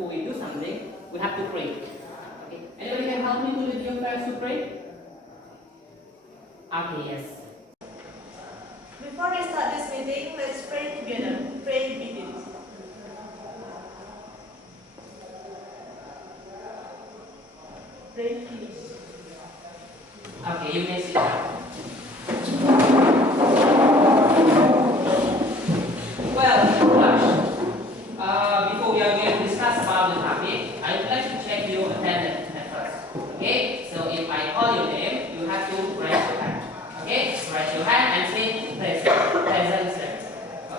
before we do something, we have to pray. Okay. Anybody can help me to lead your parents to pray? Okay, yes. Before we start this meeting, let's pray together. Pray begins. Pray finish. Okay, you may sit down. Well, before we are going to discuss about the topic, I would like to check your attendance at first. Okay, so if I call your name, you have to raise your hand. Okay, raise your hand and say present, sir.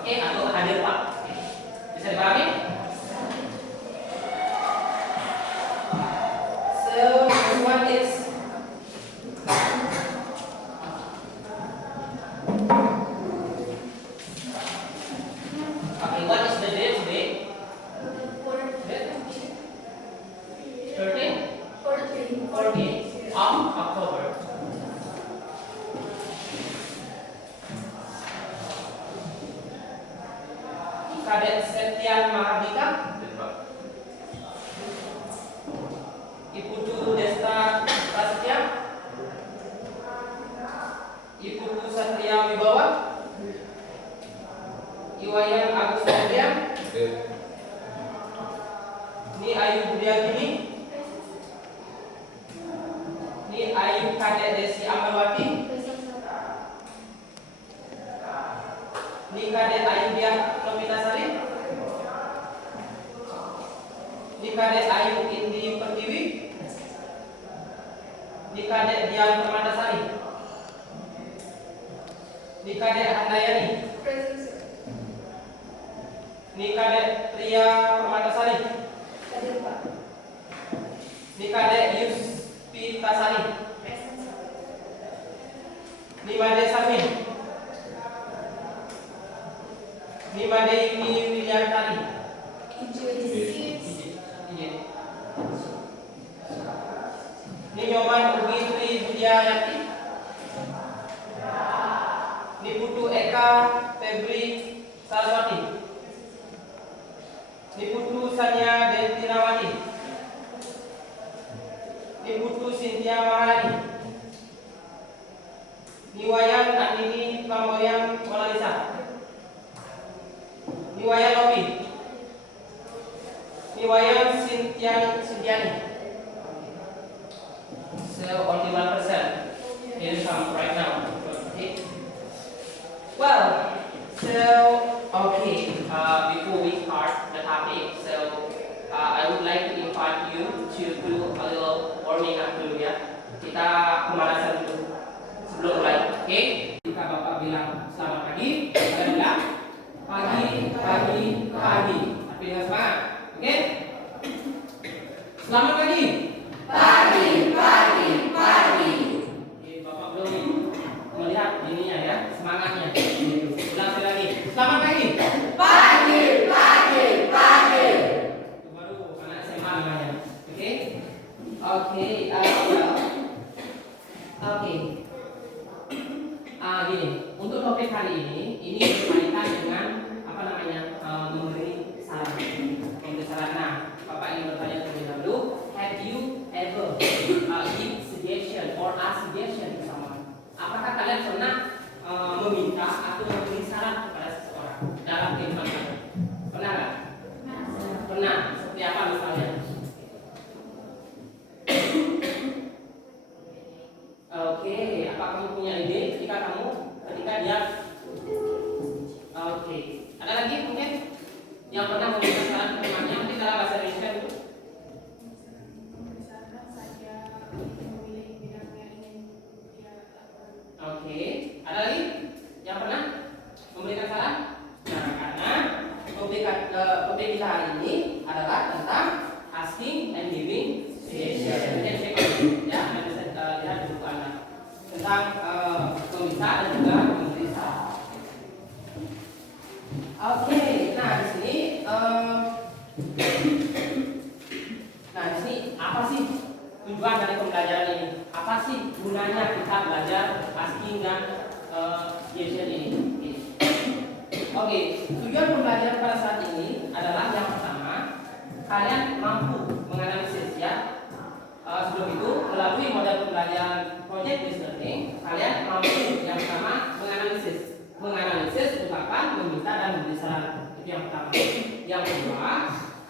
Okay, atau hadir Pak. Bisa dipahami? So this one is okay. What is the date today? 14 of October. Kadet Septian Mahardika, Ibu Tu Desta Prasetya, Ibu Tu Satria Wibawa, Iwayan Agus Febrian, Ni Ayu Budiagini, Ni Ayu Kadek Desi Amalwati, Ni Kadek Ayu Dia Nominasari, Ni Kadek Ayu Indi Pertiwi, Ni Kadek Dian Permatasari, Ni Kadek Handayani, Ni Kadek Ria Permatasari, Ni Kadek Yuspi Tasani, Ni Made Samin, Ni Made Yuni Wilyantari, Ni Nyoman Ugi Tri Budiayati, Ni Putu Eka Febri Saraswati, Ni Putu Sanya Dentinawati, Ni Putu Cynthia Maharani, Ni Wayan Andini Kamboyan Monalisa, Ni Wayan Lopi, Ni Wayan Sintiani. So only 1% is right now. Okay. Well, so okay. Before we start the topic, so I would like to invite you to do a little warming up dulu ya. Kita pemanasan dulu sebelum mulai. Oke? Jika Bapak bilang selamat pagi, kita bilang pagi. Tapi dengan semangat. Oke? Selamat pagi. Oke, Bapak belum melihat ininya ya, semangatnya. Ulang sekali lagi. Selamat pagi. Itu baru anak SMA namanya. Oke? Oke, gini. Untuk topik hari ini berkaitan dengan apa namanya memberi saran. Nah, Bapak ingin bertanya terlebih dahulu. Have you ever give suggestion or ask suggestion to someone? Apakah kalian pernah meminta atau memberi saran kepada seseorang dalam kehidupan kalian? Pernah nggak? Pernah. Seperti apa misalnya? Oke, apa kamu punya ide ketika dia? Oke, ada lagi mungkin yang pernah memberikan saran ke temannya? Mungkin dalam bahasa Indonesia dulu. Oke, ada lagi yang pernah memberikan saran? Nah, karena topik kita hari ini adalah tentang asking and giving suggestion. Ya, Anda bisa lihat di buku Anda tentang meminta dan juga memberi saran. Oke, nah di sini apa sih tujuan dari pembelajaran ini? Apa sih gunanya kita belajar asking dan suggestion ini? Oke, tujuan pembelajaran pada saat ini adalah yang pertama, kalian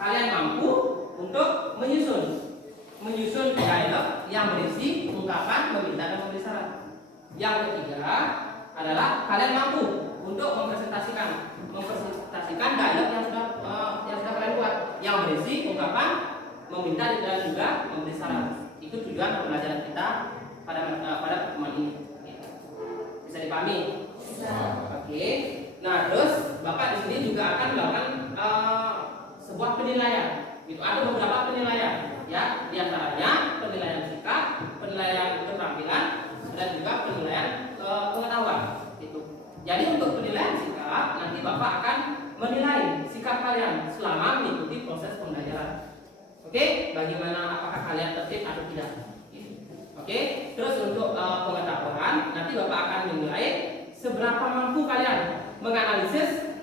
kalian mampu untuk menyusun dialog yang berisi ungkapan meminta dan memberi saran. Yang ketiga adalah kalian mampu untuk mempresentasikan dialog yang sudah kalian buat, yang berisi ungkapan meminta dan juga memberi saran. Itu tujuan pembelajaran kita pada pertemuan ini. Bisa dipahami? Oke. Nah, terus Bapak di sini juga akan melakukan sebuah penilaian. Itu ada beberapa penilaian, ya, di antaranya penilaian sikap, penilaian keterampilan, dan juga penilaian pengetahuan. Itu. Jadi untuk penilaian sikap, nanti Bapak akan menilai sikap kalian selama mengikuti proses pembelajaran. Oke, bagaimana, apakah kalian tertib atau tidak? Oke, terus untuk pengetahuan, nanti Bapak akan menilai seberapa mampu kalian menganalisis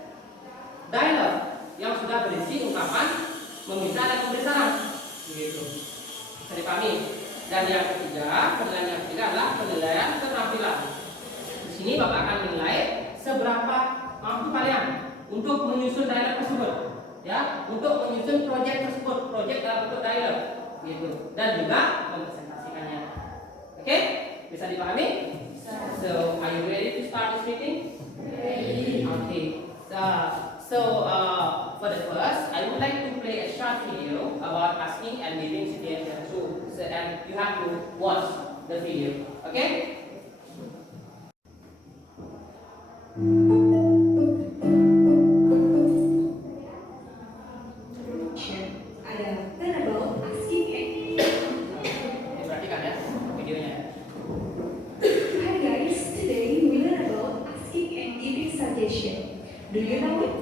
dialog yang sudah berisi ungkapan meminta dan memberi saran. Begitu. Bisa dipahami? Dan yang ketiga, penilaian yang ketiga adalah penilaian keterampilan. Di sini Bapak akan menilai seberapa mampu kalian untuk menyusun dialog tersebut, ya, untuk menyusun proyek tersebut, proyek dalam bentuk dialog, gitu. Dan juga mempresentasikannya. Oke, bisa dipahami? So, are you ready to start this meeting? Ready. Okay. For the first, I would like to play a short video about asking and giving suggestions. So and you have to watch the video. Okay? Ada learn about asking and Perhatikan ya videonya. Hi guys, today we learn about asking and giving suggestion. Do you know it?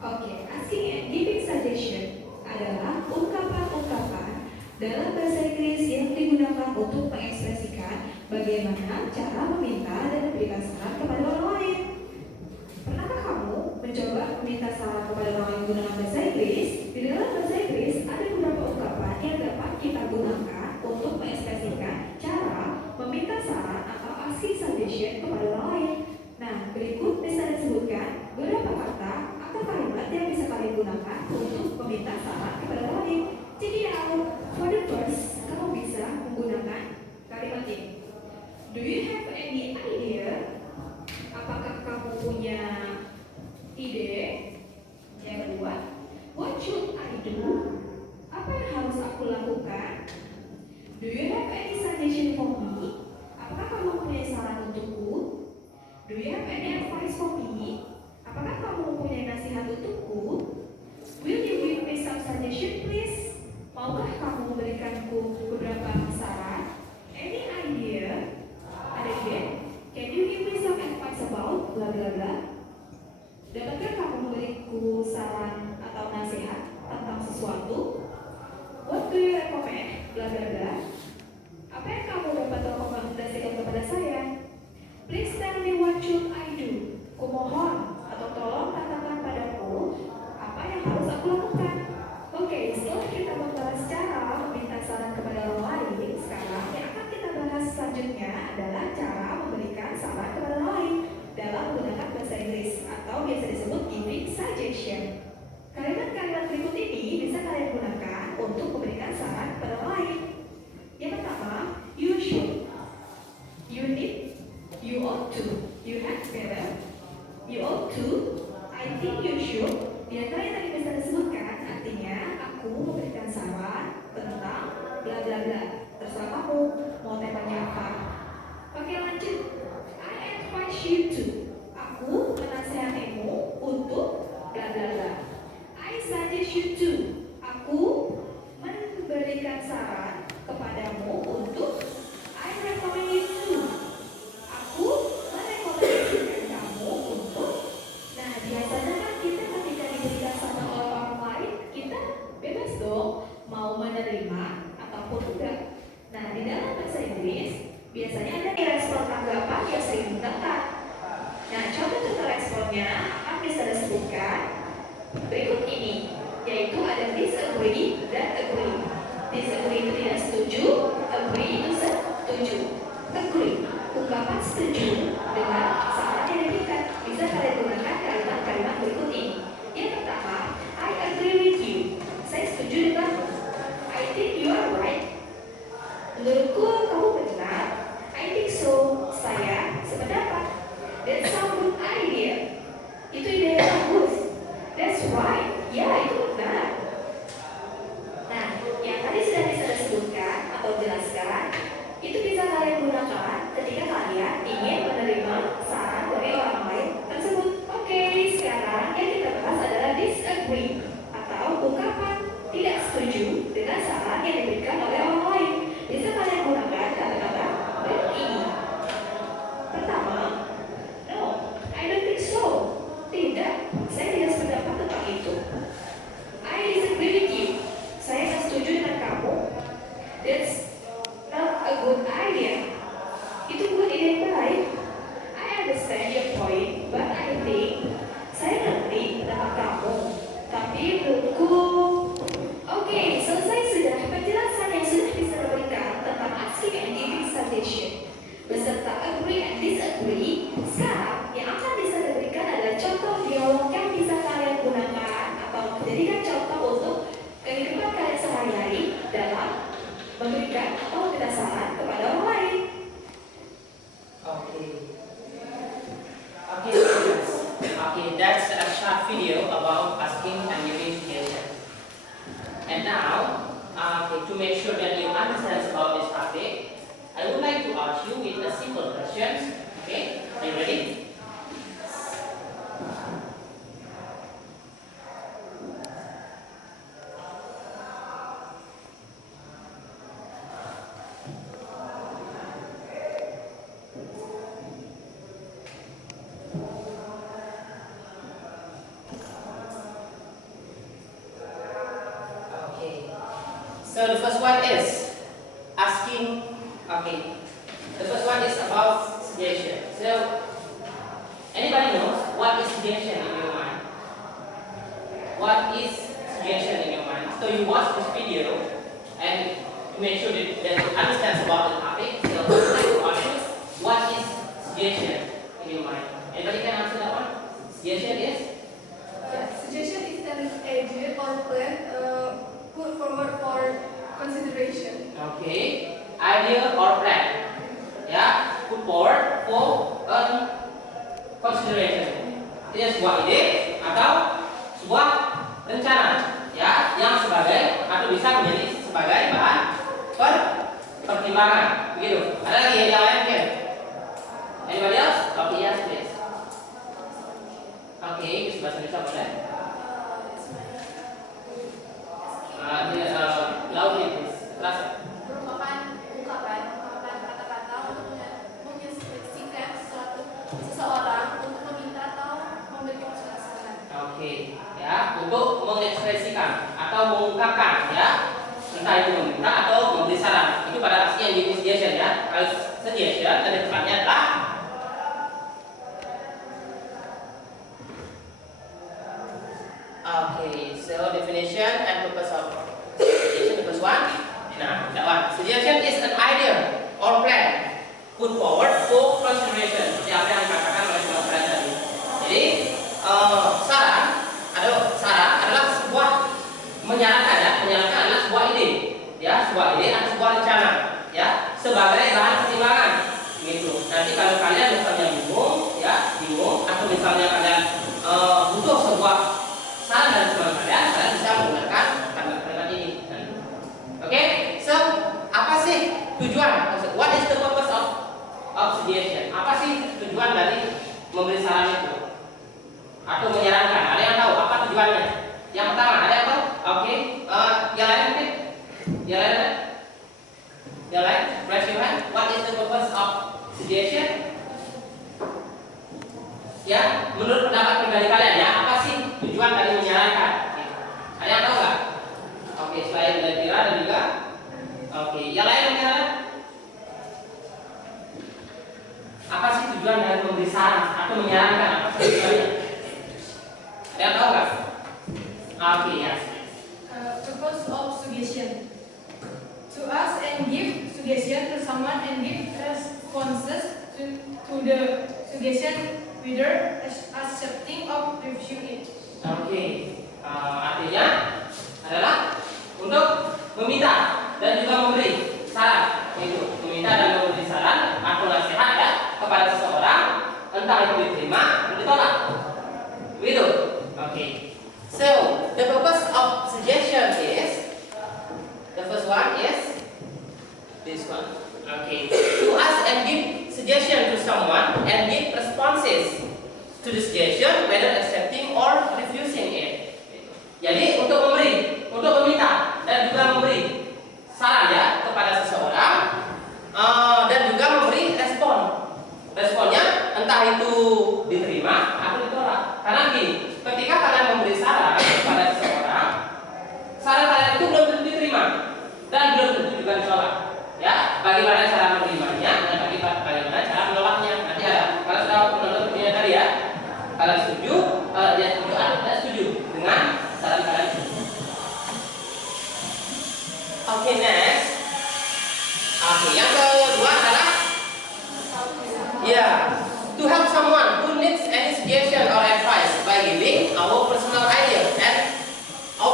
Okay, asking and giving suggestion adalah ungkapan-ungkapan dalam bahasa Inggris yang digunakan untuk mengekspresikan bagaimana cara meminta dan memberikan saran kepada orang lain. Pernahkah kamu mencoba meminta saran kepada orang lain menggunakan bahasa Inggris? Di dalam bahasa Inggris ada beberapa ungkapan yang dapat kita gunakan untuk mengekspresikan cara meminta saran atau asking suggestion kepada orang lain. Nah, berikut bisa disebutkan beberapa kata atau kalimat yang bisa kalian gunakan untuk meminta saran kepada orang lain. Check it out. For the first, kamu bisa menggunakan kalimat ini. Do you have any idea? Apakah kamu punya ide? Yang kedua, what should I do? Apa yang harus aku lakukan? Do you have any suggestion for me? Apakah kamu punya saran untukku? Do you have any advice for me? Apakah kamu mempunyai nasihat untukku? Will you give me some suggestion please? Maukah kamu memberikanku beberapa saran? Any idea? Ada ide? Can you give me some advice about bla bla bla? Dapatkah kamu memberiku saran atau nasihat tentang sesuatu? What do you recommend? Bla bla bla. Apa yang kamu dapat rekomendasikan kepada saya? Please tell me what should I do? Kumohon atau tolong katakan padaku apa yang harus aku lakukan. Oke, setelah kita membahas cara meminta saran kepada orang lain, sekarang yang akan kita bahas selanjutnya adalah cara memberikan saran kepada orang lain dalam menggunakan bahasa Inggris atau biasa disebut giving suggestion. Kalimat-kalimat berikut ini bisa kalian gunakan untuk memberikan saran kepada orang lain. Yang pertama, you should, you need, you ought to, you had better, you ought to, I think you should. Di antara yang tadi bisa disebutkan, artinya aku memberikan saran tentang bla bla bla. Terserah kamu mau temanya apa. Oke, lanjut. I advise you to. Aku menasihatimu untuk bla bla bla. I suggest you to. Aku memberikan saran kepadamu untuk. I recommend you to. Aku merekomendasikan kamu untuk. Nah, biasanya kan kita ketika diberikan saran oleh orang lain, kita bebas dong mau menerima ataupun enggak. Nah, di dalam bahasa Inggris biasanya ada respon tanggapan yang sering digunakan. Nah, contoh-contoh responnya akan bisa disebutkan berikut ini, yaitu ada disagree dan agree. Disagree itu tidak setuju, agree itu setuju. Agree, ungkapan setuju dengan saran yang diberikan. Bisa kalian gunakan kalimat-kalimat berikut ini. Yang pertama, I agree with you. memberikan contoh untuk kehidupan kalian sehari-hari dalam memberikan atau meminta saran kepada orang lain. Okay. Okay, students. Okay, that's a short video about asking and giving suggestions. And now, to make sure that you understand about this topic, I would like to ask you with a simple questions. Okay, are you ready? So the first one is asking. Okay, the first one is about suggestion. So anybody knows what is suggestion in your mind? What is suggestion in your mind? So you watch this video and to make sure that you understand about the topic. So I will ask you, what is suggestion in your mind? Anybody can answer that one? Suggestion is? Suggestion is an idea or plan put forward for consideration. Okay, idea or plan, ya, put forward for consideration. Ini sebuah ide atau sebuah rencana, ya, yang sebagai atau bisa menjadi sebagai bahan pertimbangan, begitu. Ada lagi yang lain mungkin? Anybody else? Okay, yes, please. Okay, bisa bahasa Indonesia boleh? Laut please. Terasa. Merupakan ungkapan kata-kata untuk menginstruksikan seseorang untuk meminta atau memberikan saran. Oke, ya, untuk mengekspresikan atau mengungkapkan, ya, entah itu meminta atau memberi saran. Itu pada aslinya yang jadi suggestion, ya. Kalau suggestion ada depannya adalah okay, so definition and purpose of suggestion, the first one. Nah, that one. Suggestion is an idea or plan put forward for consideration. Seperti apa yang dikatakan oleh teman saya tadi. Jadi, saran adalah sebuah menyarankan, ya. Menyarankan adalah sebuah ide, ya, sebuah ide atau sebuah rencana, ya, sebagai bahan pertimbangan. Gitu. Nanti kalau kalian misalnya bingung, atau misalnya kalian butuh sebuah saran dari teman kalian bisa menggunakan kalimat ini. Oke, so apa sih tujuan? What is the purpose of suggestion? Apa sih tujuan dari memberi saran itu atau menyarankan? Ada yang tahu apa tujuannya? Yang pertama, ada yang tahu? Oke, yang lain mungkin? Yang lain? Raise your hand. What is the purpose of suggestion? Ya, menurut pendapat pribadi kalian, ya, apa sih tujuan dari menyarankan? Ada yang tahu nggak? Oke, selain dari Tira dan juga, oke, yang lain mungkin ada? Apa sih tujuan dari memberi saran atau menyarankan? Apa sih tujuannya? Ada yang tahu nggak? Oke, ya. Purpose of suggestion: to ask and give suggestion to someone and give responses to the suggestion whether accepting or refusing it. Oke, artinya adalah untuk meminta dan juga memberi saran, itu meminta dan memberi saran atau nasihat, ya, kepada seseorang, entah itu diterima atau ditolak, begitu. Oke, so the purpose of suggestion is, the first one is this one. Okay, to ask and give suggestion to someone and give responses to the suggestion whether accepting or refusing it. Jadi untuk meminta dan juga memberi saran, ya, kepada seseorang dan juga memberi responnya entah itu diterima atau ditolak. Karena gini, ketika kalian memberi saran kepada seseorang, saran kalian itu belum tentu diterima dan belum tentu juga ditolak. Ya, bagaimana cara menerimanya dan bagaimana cara menolaknya. Nanti ada. Kalau sudah menonton videonya tadi, ya, kalian setuju, dia setuju atau tidak setuju dengan saran kalian. Oke, next. Oke, yang kedua adalah, ya, to help someone who needs any suggestion or advice by giving our personal idea and our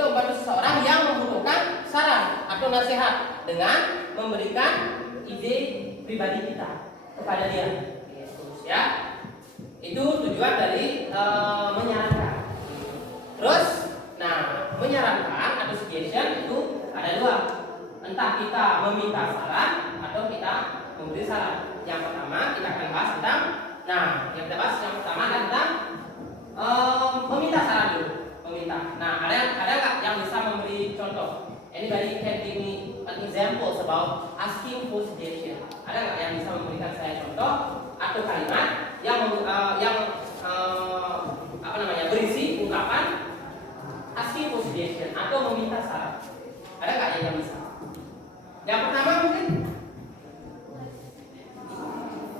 untuk membantu seseorang yang membutuhkan saran atau nasihat dengan memberikan ide pribadi kita kepada dia. Gitu, ya. Itu tujuan dari menyarankan. Terus, nah, menyarankan atau suggestion itu ada dua. Entah kita meminta saran atau kita memberi saran. Yang pertama kita akan bahas tentang, yang kita bahas yang pertama adalah tentang meminta saran dulu. Meminta. Nah, ada nggak yang bisa memberi contoh? Anybody can give me an example about asking for suggestion? Ada nggak yang bisa memberikan saya contoh atau kalimat yang berisi ungkapan asking for suggestion atau meminta saran? Ada nggak yang bisa? Yang pertama mungkin.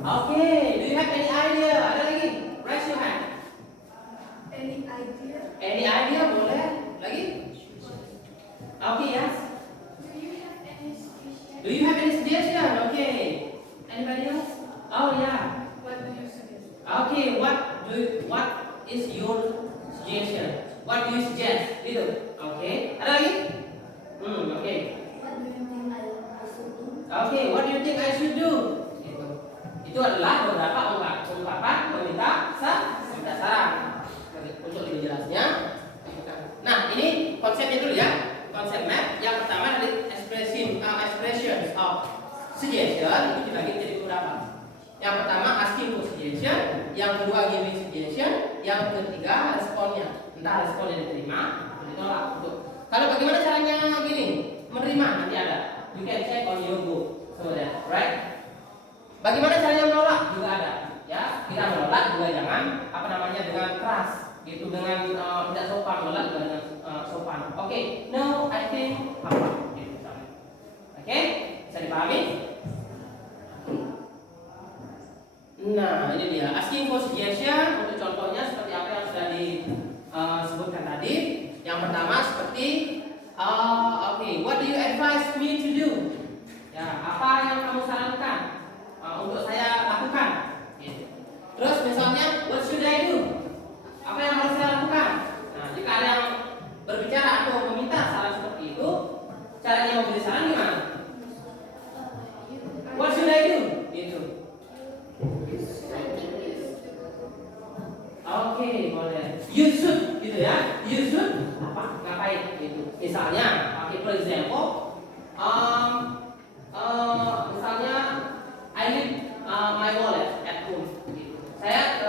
Oke, do you have any idea? Ada lagi? Raise your hand. Any idea? Any idea boleh? Lagi? Okay, yes. Do you have any suggestion? Do you have any suggestion? Okay. Anybody else? Oh yeah. What do you suggest? Okay, what is your suggestion? What do you suggest? Gitu. Okay. Ada lagi? Okay. Okay, what do you think I should do? Gitu. Itu adalah beberapa ungkapan meminta saran. Untuk lebih jelasnya. Nah, ini konsepnya dulu ya. Konsep map yang pertama dari expressions of suggestion itu dibagi jadi beberapa. Yang pertama asking for suggestion, yang kedua giving suggestion, yang ketiga responnya. Entah responnya diterima atau ditolak. Kalau bagaimana caranya gini? Menerima nanti ada. You can check on your book. So that, right? Bagaimana caranya menolak? Juga ada. Ya, kita menolak juga jangan dengan keras, gitu, dengan tidak sopan. Menolak juga dengan sopan. Oke, no, I think apa? Gitu, oke, bisa dipahami? Nah, ini dia asking for suggestion. Untuk contohnya seperti apa yang sudah disebutkan tadi. Yang pertama seperti what do you advise me to do? Ya, apa yang kamu sarankan untuk saya lakukan? Gitu. Terus misalnya, what should I do? Apa yang harus saya lakukan? Nah, jika ada yang berbicara atau meminta saran seperti itu, caranya memberi saran gimana? What should I do? Gitu. Oke, boleh. You should, gitu ya. You should apa? Ngapain? Gitu. Misalnya, for example, misalnya I leave my wallet at home. Gitu. Saya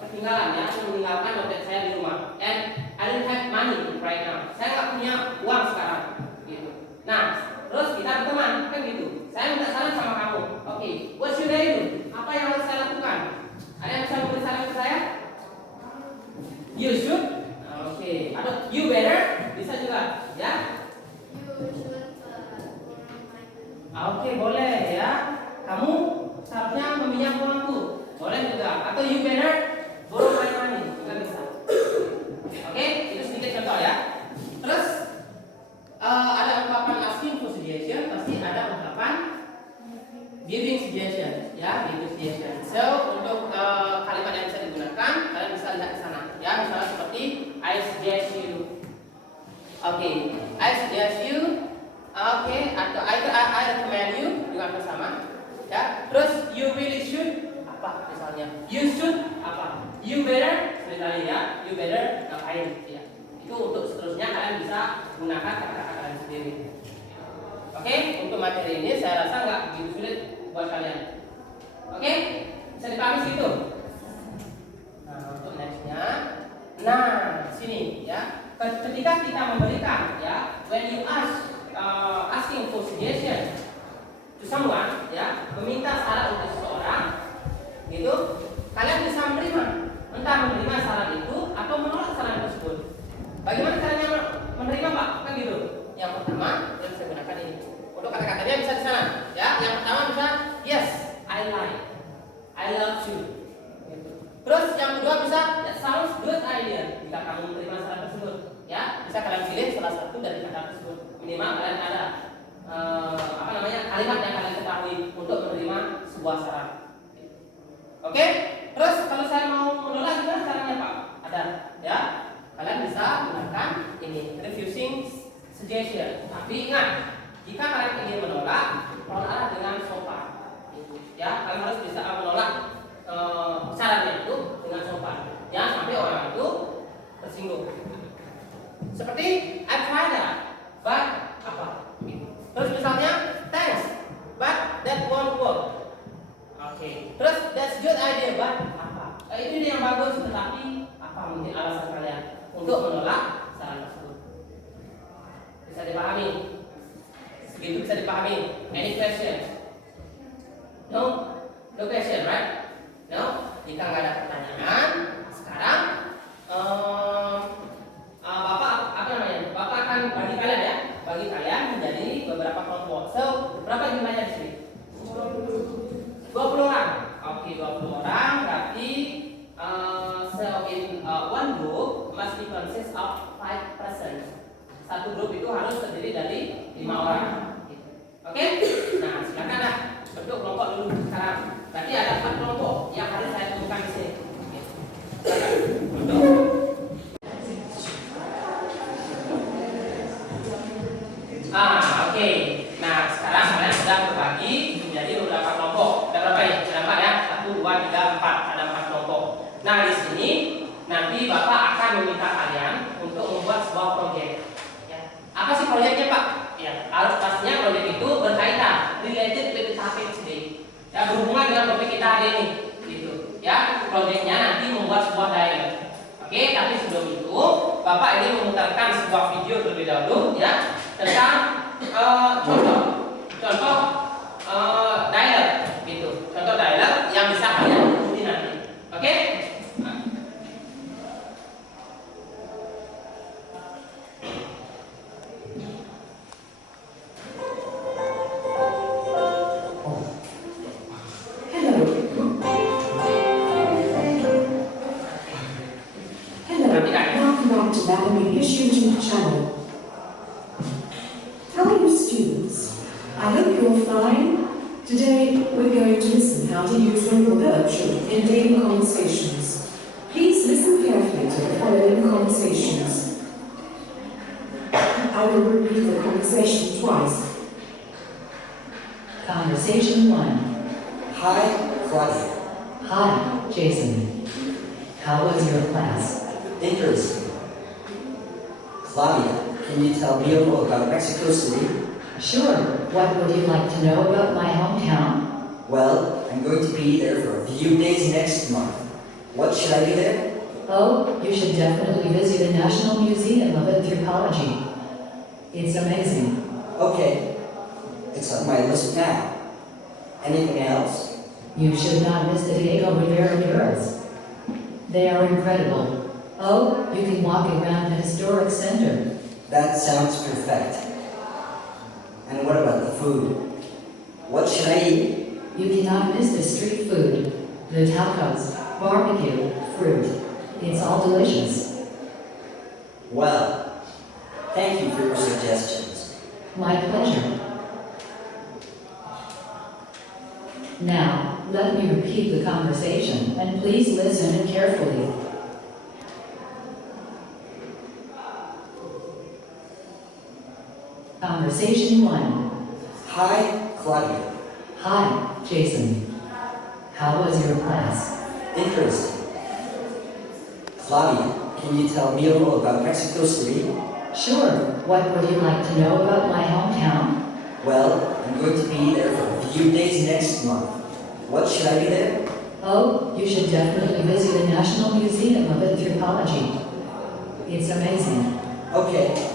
ketinggalan ya, meninggalkan dompet saya di rumah. And I don't have money right now. Saya nggak punya uang sekarang. Gitu. Nah, terus kita berteman, kan gitu. Saya minta saran sama kamu. Oke, what should I do? Apa yang harus saya lakukan? Ada yang bisa memberi saran ke saya? You should. Oke. Atau you better. Bisa juga, ya. Oke, boleh ya. Kamu seharusnya meminjam uangku. Boleh juga. Atau you better borrow my money. Juga bisa. Oke, itu sedikit contoh ya. Terus ada ungkapan asking for suggestion, pasti ada ungkapan giving suggestion, ya, giving suggestion. So untuk kalimat yang bisa digunakan, kalian bisa lihat di sana, ya. Misalnya seperti I suggest you. Oke, I suggest you. Oke, atau I recommend you juga sama, ya. Terus you really should apa misalnya? You should apa? You better, seperti ya. You better ngapain, ya. Itu untuk seterusnya kalian bisa gunakan kata-kata kalian sendiri. Oke, untuk materi ini saya rasa nggak begitu sulit buat kalian. Oke, bisa dipahami situ. Nah, untuk nextnya, nah sini ya. Ketika kita memberikan, ya, when you asking for suggestion to someone, ya, meminta saran untuk seseorang, gitu, kalian bisa menerima, entah menerima saran itu atau menolak saran tersebut. Bagaimana caranya menerima, Pak? Kan gitu. Yang pertama yang saya gunakan ini. Untuk kata-katanya bisa di sana, ya. Yang pertama bisa yes, I like, I love you. Gitu. Terus yang kedua bisa that sounds good idea. Jika kamu menerima saran tersebut, ya, bisa kalian pilih salah satu dari kata tersebut. Minimal kalian ada kalimat yang kalian ketahui untuk menerima sebuah saran. Oke? Terus kalau saya mau menolak gimana caranya, Pak? Ada, ya. Kalian bisa gunakan ini refusing suggestion. Tapi ingat, jika kalian ingin menolak, tolaklah dengan sopan. Ya, kalian harus bisa menolak sarannya itu dengan sopan. Jangan sampai orang itu tersinggung. Seperti I tried that, but apa? Terus misalnya thanks, but that won't work. Oke. Terus that's good idea, but apa? Itu ide yang bagus, tetapi apa mungkin alasan kalian untuk menolak saran tersebut? Bisa dipahami? Segitu bisa dipahami? Any question? No? No question, right? No? Jika nggak ada pertanyaan, sekarang Bapak apa namanya? Bapak akan bagi kalian ya, bagi kalian menjadi beberapa kelompok. So, berapa jumlahnya di sini? 20 orang. Oke, 20 orang berarti so in one group must be consist of 5 persons. Satu grup itu harus terdiri dari 5 orang. Oke? Nah, silakan dah bentuk kelompok dulu sekarang. Berarti ada 4 kelompok yang harus saya tentukan di sini. Silakan bentuk. Oke. Nah, sekarang kalian sudah berbagi menjadi beberapa kelompok. Ada berapa ya? Ada 4 ya? 1, 2, 3, 4. Ada 4 kelompok. Nah, di sini nanti Bapak akan meminta kalian untuk membuat sebuah proyek. Ya. Apa sih proyeknya, Pak? Ya, harus pastinya proyek itu berkaitan, related with the topic today. Ya, berhubungan dengan topik kita hari ini. Gitu. Ya, proyeknya nanti membuat sebuah dialog. Oke, tapi sebelum itu Bapak ingin memutarkan sebuah video terlebih dahulu ya tentang contoh dialog gitu. Contoh dialog yang bisa kalian ikuti nanti. Oke? Welcome back to Madam English YouTube channel. How are you, students? I hope you're fine. Today we're going to listen how to use local verb should in daily conversations. Please listen carefully to the following conversations. I will repeat the conversation twice. Conversation 1. Hi, Claudia. Hi, Jason. How was your class? Interesting. Claudia, can you tell me a little about Mexico City? Sure. What would you like to know about my hometown? Well, I'm going to be there for a few days next month. What should I do there? Oh, you should definitely visit the National Museum of Anthropology. It's amazing. Okay, it's on my list now. Anything else? You should not miss the Diego Rivera murals. They are incredible. Oh, you can walk around the historic center. That sounds perfect. And what about the food? What should I eat? You cannot miss the street food. The tacos, barbecue, fruit. It's all delicious. Well, thank you for your suggestions. My pleasure. Now, let me repeat the conversation, and please listen carefully. Conversation 1. Hi, Claudia. Hi, Jason. How was your class? Interesting. Claudia, can you tell me a little about Mexico City? Sure. What would you like to know about my hometown? Well, I'm going to be there for a few days next month. What should I do there? Oh, you should definitely visit the National Museum of Anthropology. It's amazing. Okay,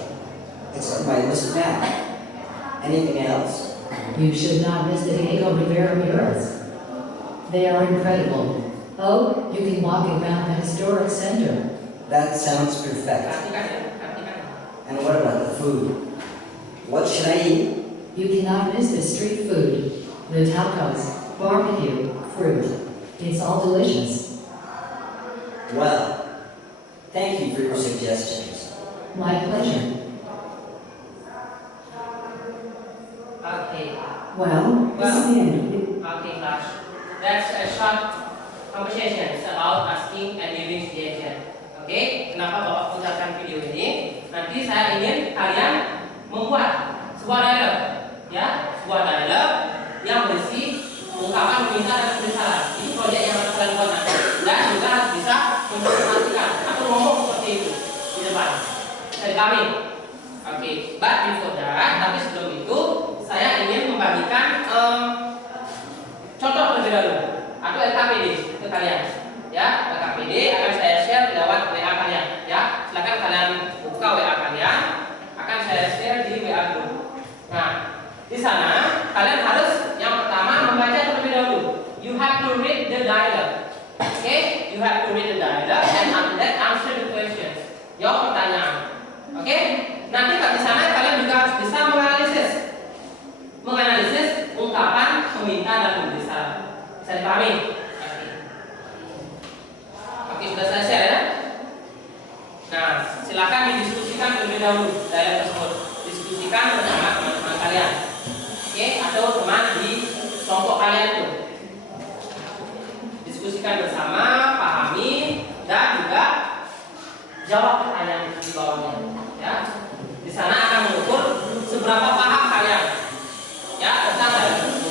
it's on my list now. Anything else? You should not miss the Diego Rivera murals. They are incredible. Oh, you can walk around the historic center. That sounds perfect. And what about the food? What should I eat? You cannot miss the street food. The tacos, barbecue, fruit. It's all delicious. Well, thank you for your suggestions. My pleasure. Okay. Well, this is the end. Okay, class. That's a short conversation about asking and giving suggestion. Oke, kenapa Bapak putarkan video ini? Nanti saya ingin kalian membuat sebuah dialog, ya, sebuah dialog yang berisi ungkapan perminta dan pembesaran. Ini proyek yang harus kalian buat nanti, dan juga harus bisa mempresentasikan atau ngomong seperti itu di depan dari kami. Oke, but before that, tapi sebelum itu saya ingin membagikan contoh terlebih dahulu atau LKPD ke kalian. Ya, LKPD akan saya share lewat WA kalian. Ya, silakan kalian buka WA kalian, akan saya share di WA group. Nah, di sana kalian harus yang pertama membaca terlebih dahulu. You have to read the dialogue. Okay, you have to read the dialogue and after that answer the questions. Jawab pertanyaan. Oke, nanti di sana kalian juga harus bisa menganalisis ungkapan meminta dan pembesaran. Bisa dipahami? Oke, sudah saya share ya. Nah, silakan didiskusikan terlebih dahulu dialog tersebut. Diskusikan bersama teman-teman kalian. Oke, atau teman di kelompok kalian itu. Diskusikan bersama, pahami dan juga jawab pertanyaan di bawahnya. Ya, di sana akan mengukur seberapa paham kalian ya tentang hal tersebut.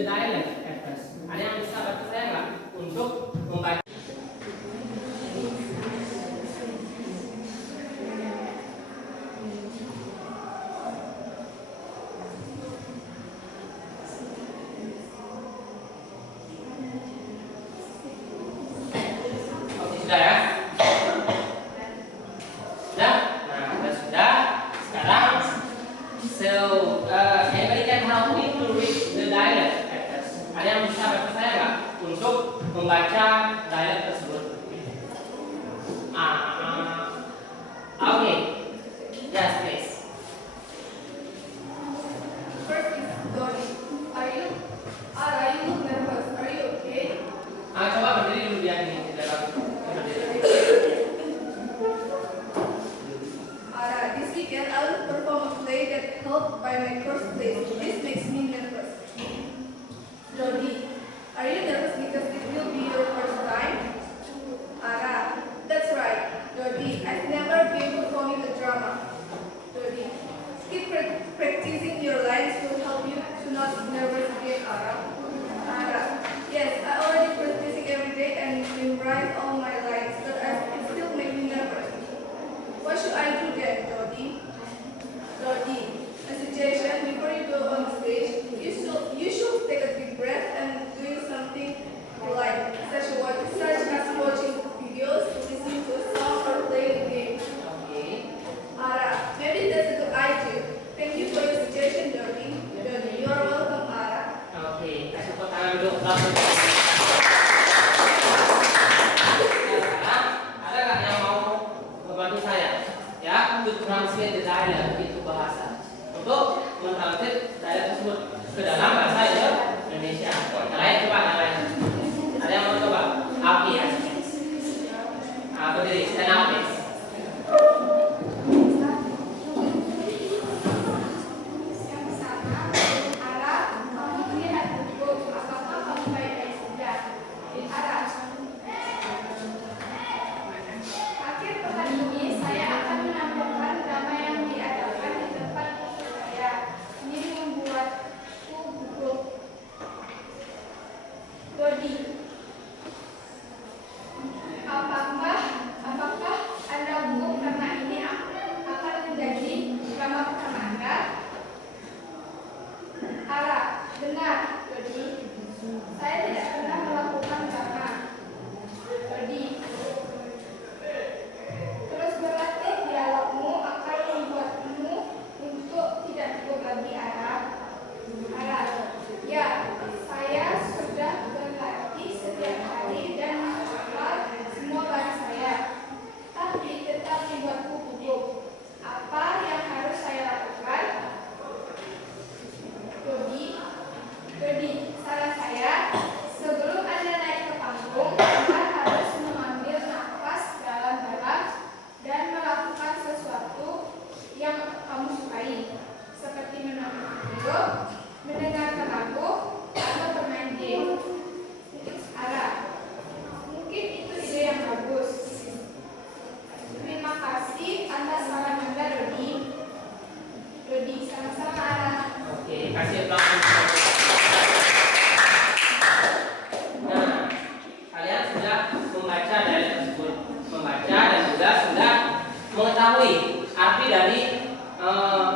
the dialect at first. Ada yang bisa bantu saya nggak untuk membaca? Oke, sudah ya? Sudah? Nah, sudah. Sekarang, so anybody can help me to read the dialect at first. Ada yang bisa bantu saya nggak untuk membaca dialect tersebut? Okay. Yes, please. First is Dori. Are you look nervous? Are you okay? Coba berdiri dulu biar ini di dalam. Berdiri. This weekend I will perform a play that held by my first place. This makes me nervous. Dodi, are you nervous because it will be your first time? Ara, that's right. Dodi, I've never been performing a drama. Dodi, keep practicing your lines will help you to not be nervous again, Ara. Ara, yes, I already practicing every day and memorize all my lines, but it still make me nervous. What should I do then, Dodi? Dodi, a suggestion before you go on stage, you should take a deep breath and doing something you like, such as watching videos, listening to a song, or playing a game. Okay. Ara, maybe that's a good idea. Thank you for your suggestion, Dodi. Dodi, you are welcome, Ara. Oke, kasih tepuk tangan dulu. Sekarang, ada nggak yang mau membantu saya? Ya, untuk translate the dialect itu bahasa. Untuk mentranslate dialect tersebut ke dalam bahasa Indonesia. Yang lain coba, yang lain. Ada yang mau coba? Oke ya. Berdiri, stand up please. Yang pertama, Ara, kamu lihat buku. Apakah kamu baik-baik saja? Ara, akhir pekan ini saya akan menampilkan drama yang diadakan di tempat saya. Ini membuatku gugup. Dodi, apakah Anda gugup karena ini akan menjadi drama pertama Anda? Ara, benar, Dodi. Saya tidak pernah melakukan drama. Dodi, terus berlatih dialogmu akan membuatmu untuk tidak gugup lagi, Ara. Ara, ya, saya sudah berlatih setiap hari dan menghafal semua baris saya. Tapi tetap membuatku gugup. Apa yang harus saya lakukan? Dodi, saran saya, sebelum Anda naik ke panggung, Anda harus mengambil nafas dalam-dalam dan melakukan sesuatu yang kamu sukai, seperti menonton video, mendengarkan lagu, atau bermain game. Ara, mungkin itu ide yang bagus. Terima kasih atas saran Anda, Dodi. Dodi, sama-sama, Ara. Oke, kasih aplaus. Nah, kalian sudah membaca dialek tersebut, membaca dan juga sudah mengetahui arti dari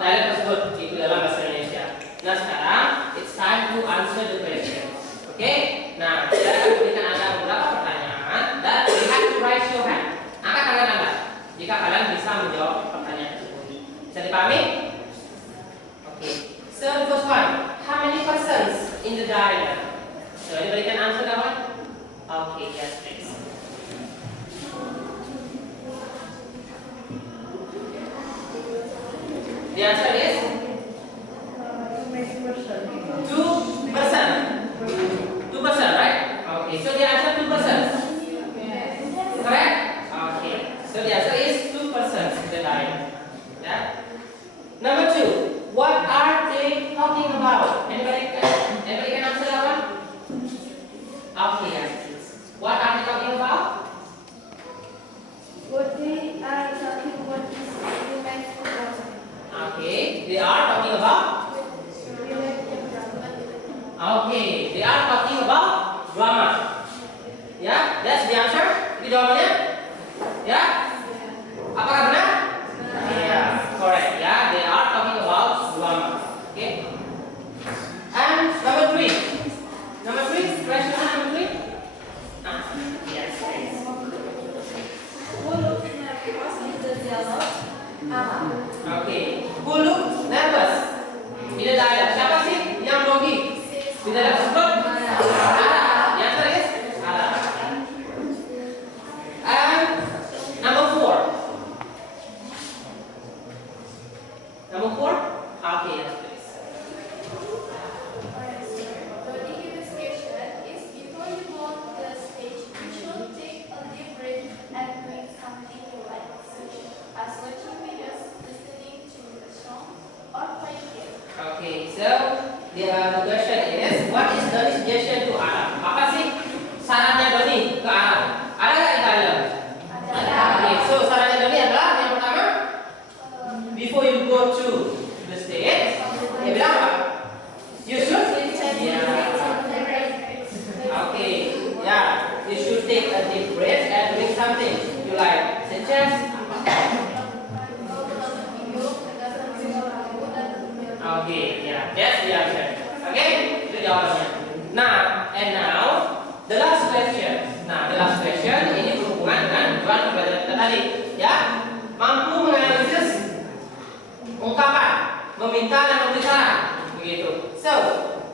dialek tersebut itu dalam bahasa Indonesia. Nah, sekarang it's time to answer the question. Oke? Nah, saya akan memberikan Anda beberapa pertanyaan dan you have to raise your hand. Angkat tangan Anda jika kalian bisa menjawab pertanyaan tersebut. Bisa dipahami? Oke. So the first one, how many persons in the dialect? So anybody can answer that one? Okay, yes, please. The answer is 2%. 2%, right? Okay, so the answer 2%. Correct? Okay, so the answer is 2% in the dialect. Yeah. Number 2, what are they talking about? Anybody can answer that one? Okay, yes, please. What are they talking about? What they are talking about is related to drama. Okay, they are talking about. Related to drama. Okay, they are talking about drama. Ya, that's the answer. Itu jawabannya. Ya, apakah benar? Ya, correct. Ya, they are talking about drama. Okay. And number three, question number three. Yes. Who looks nervous in the dialogue? Okay. Who looks nervous? Ini dialog. Siapa sih yang grogi? Di dalam tersebut? Ada. The answer is ada. And number four. Number four? Okay, yes, please. The English question is before you go on the stage, you should take a deep breath and doing something you like, such as watching videos, listening to a song, or playing games. Okay, so the question is, what is the suggestion to Ara? Apa sih sarannya Doni ke Ara? Ada nggak di dalam? Okay, so sarannya Doni adalah yang pertama, before you go to the stage, dia bilang apa? You should, okay, yeah, you should take a deep breath and doing something you like, such as, okay, yeah, that's the answer. Okay, itu jawabannya. Nah, and now the last question. Nah, the last question ini berhubungan dengan tujuan pembelajaran kita tadi, ya. Mampu menganalisis ungkapan, meminta dan memberi saran, begitu. So,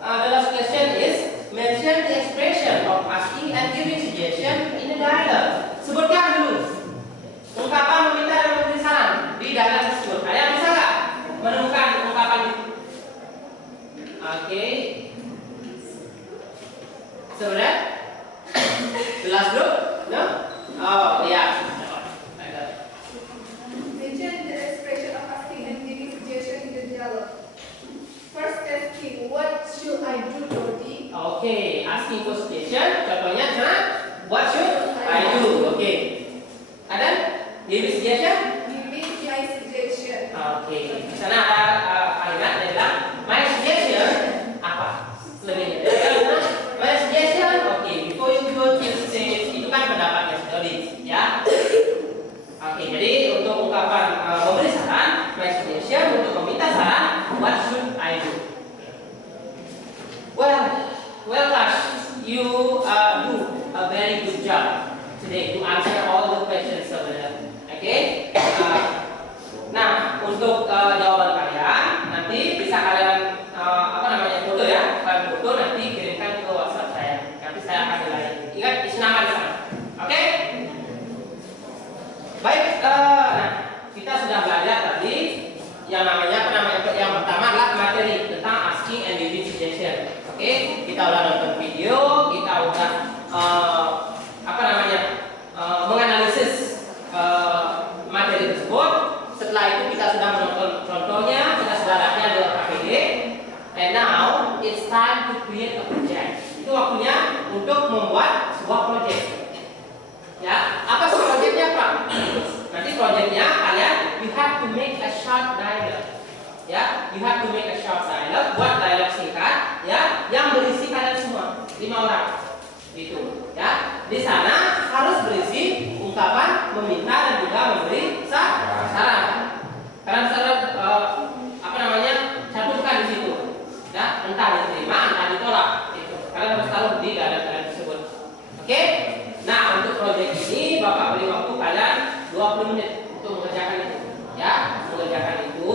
the last question is mention the expression of asking and giving suggestion in the dialogue. Sebutkan dulu ungkapan meminta dan memberi saran di dialogue tersebut. Ada yang bisa nggak menemukan ungkapan itu? Okay. So that the last group, no? Oh, yeah. Mention the expression of asking and giving suggestion in the dialogue. First asking, what should I do, Dorothy? Okay, asking for suggestion. Contohnya sana, what should I do? Okay. And then giving suggestion. Giving my suggestion. Okay. Di sana ada kalimat yang bilang my suggestion apa? Lebihnya. My suggestion. Okay. Before you go to the stage, itu kan pendapatnya Dorothy, ya. Oke, jadi untuk ungkapan memberi saran, my suggestion, untuk meminta saran, what should I do? Well, class, you do a very good job today to answer all the questions sebenarnya. Oke, nah untuk jawaban kalian nanti bisa kalian foto ya, kalian foto nanti kirimkan ke WhatsApp saya. Nanti saya akan nilai. Ingat isi nama di sana. Oke? Baik, nah kita sudah belajar tadi yang yang pertama adalah materi tentang asking and giving suggestion. Oke, kita udah nonton video, kita udah menganalisis materi tersebut. Setelah itu kita sudah menonton contohnya, kita sudah latihan dengan KPD. And now it's time to create a project. Itu waktunya untuk membuat sebuah project. Ya, apa sih projectnya Pak? Nanti projectnya kalian you have to make a short dialogue. Ya, you have to make a short dialogue. Buat dialog singkat, ya, yang berisi kalian semua 5 orang. Gitu, ya. Di sana harus berisi ungkapan meminta dan juga memberi saran. Kalian saran cantumkan di situ. Ya, entah diterima, entah ditolak. Gitu. Kalian harus tahu di dialog kalian tersebut. Oke? Nah, untuk proyek ini Bapak beri waktu kalian 20 menit untuk mengerjakan itu. Ya, mengerjakan itu.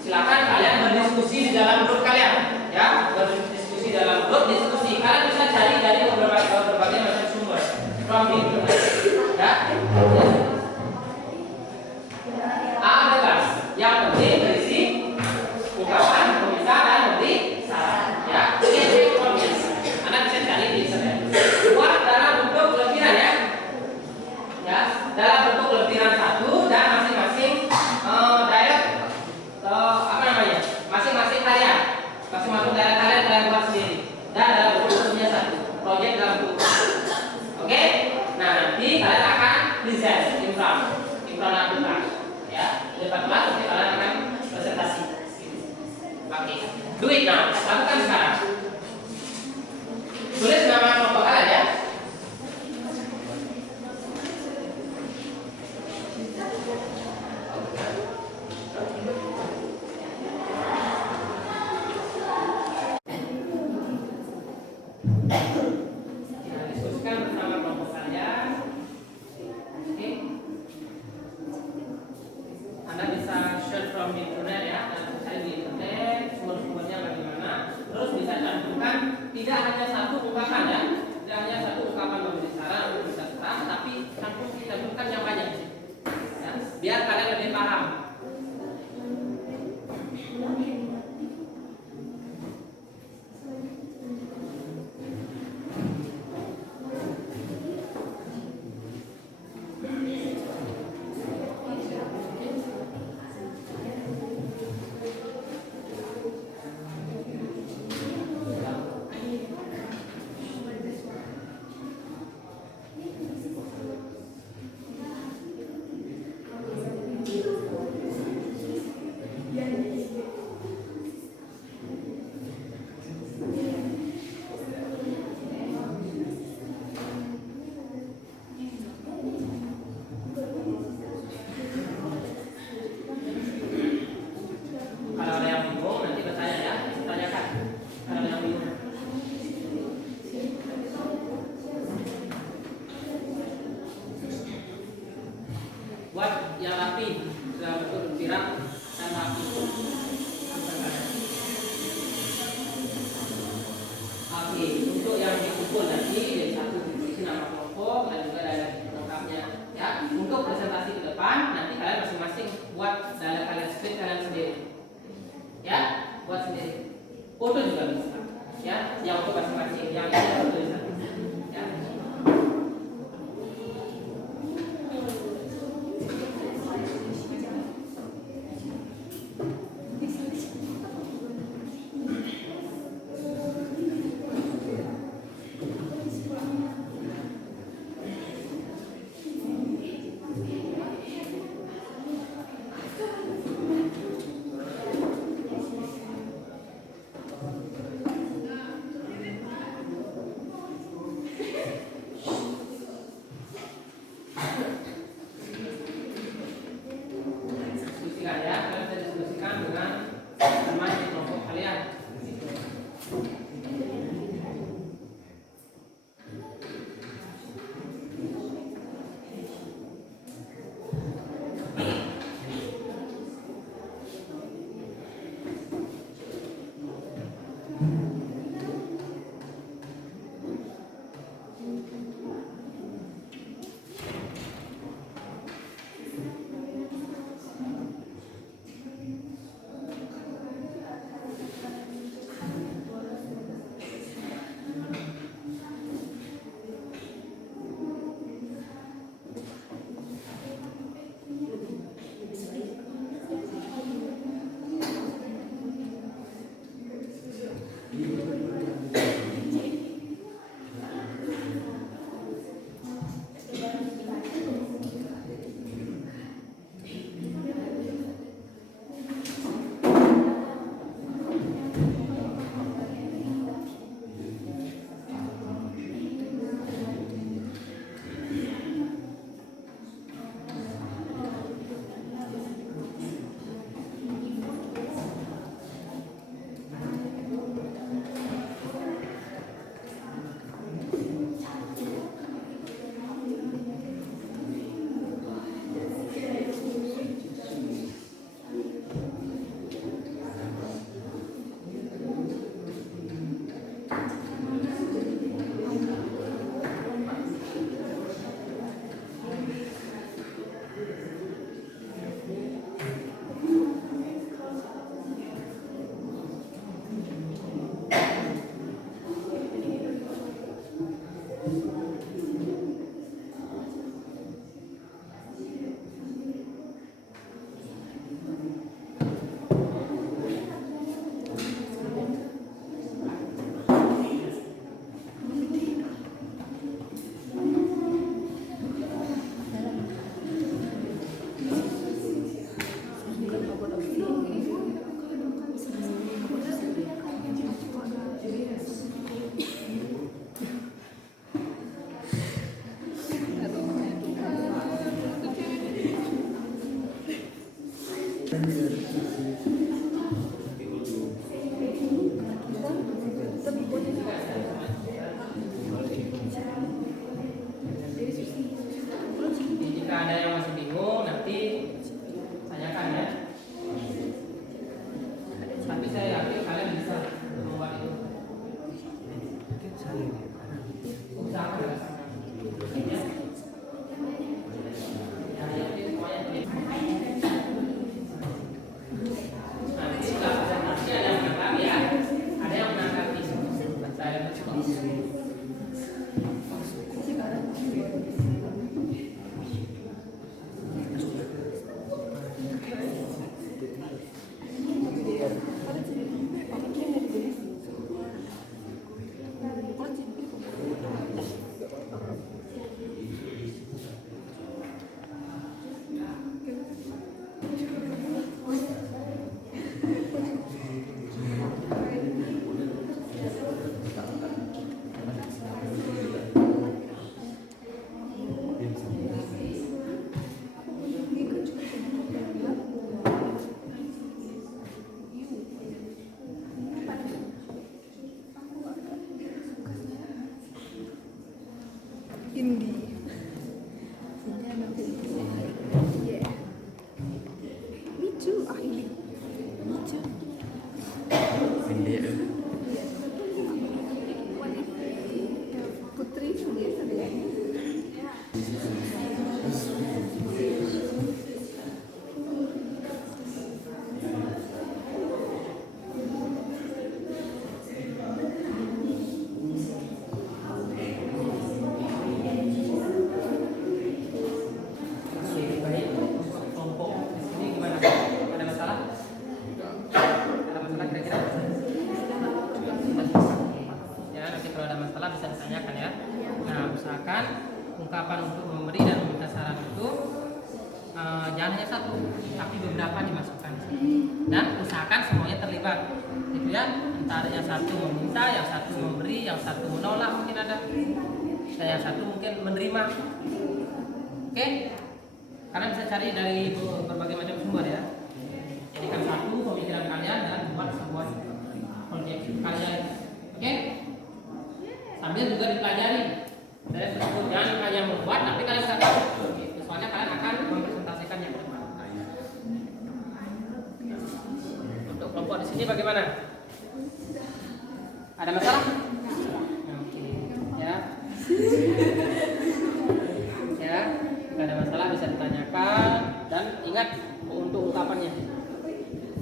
Silakan kalian berdiskusi di dalam grup kalian. Ya, berdiskusi dalam grup diskusi. Kalian bisa cari dari berbagai macam sumber. From the internet. Ya. Ada kelas. Yang penting berisi ungkapan pemirsa dan memberi saran. Ya, ini progres. Anda bisa cari di internet. Buat dalam bentuk lempiran ya. Ya, dalam bentuk lempiran satu dan masing-masing daerah masing-masing kalian kalian buat sendiri dan dalam bentuknya satu proyek dalam bentuk. Oke? Nah, nanti kalian akan present in front of the class. Ya, di depan kelas nanti kalian akan presentasi. Oke, do it now. Lakukan sekarang. tapi kita bukan yang banyak. Ya, biar kalian lebih paham. Kalau ada yang bingung nanti bertanya ya, tanyakan. Kalau ada yang bingung. Buat yang rapi, sudah betul pirang dan rapi. Oke, untuk yang dikumpul nanti dari satu isi nama kelompok dan juga ada lengkapnya. Ya, untuk presentasi ke depan nanti kalian masing-masing buat data kalian script kalian sendiri. Ya, buat sendiri. Foto juga bisa. Ya, yang untuk masing-masing, yang ini ada tulisan. Ya. Diskusikan ya, kalian bisa diskusikan dengan teman di kelompok kalian. Jika ada yang masih bingung nanti tanyakan ya. Tapi saya yakin kalian bisa membuat itu. Usahakan ya. Indie. Yeah. Me too, Aili. Me too. Putri biasa deh. Kelompok di sini gimana? Ada masalah? Ada masalah kira-kira? Ya, nanti kalau ada masalah bisa ditanyakan ya. Nah, usahakan ungkapan untuk memberi dan meminta saran itu jangan hanya satu, tapi beberapa dimasukkan. Dan usahakan semuanya terlibat, gitu ya. Antara yang satu meminta, yang satu memberi, yang satu menolak mungkin ada, dan yang satu mungkin menerima. Oke? Karena bisa cari dari berbagai macam sumber ya. Jadikan satu pemikiran kalian dan buat sebuah proyek kalian. Oke? Sambil juga dipelajari. Dari tersebut jangan hanya membuat, tapi kalian bisa tahu. Soalnya kalian akan mempresentasikannya ke depan. Untuk kelompok di sini bagaimana? Ada masalah? Oke. Ya. Ya. Jika ada masalah bisa ditanyakan dan ingat untuk ungkapannya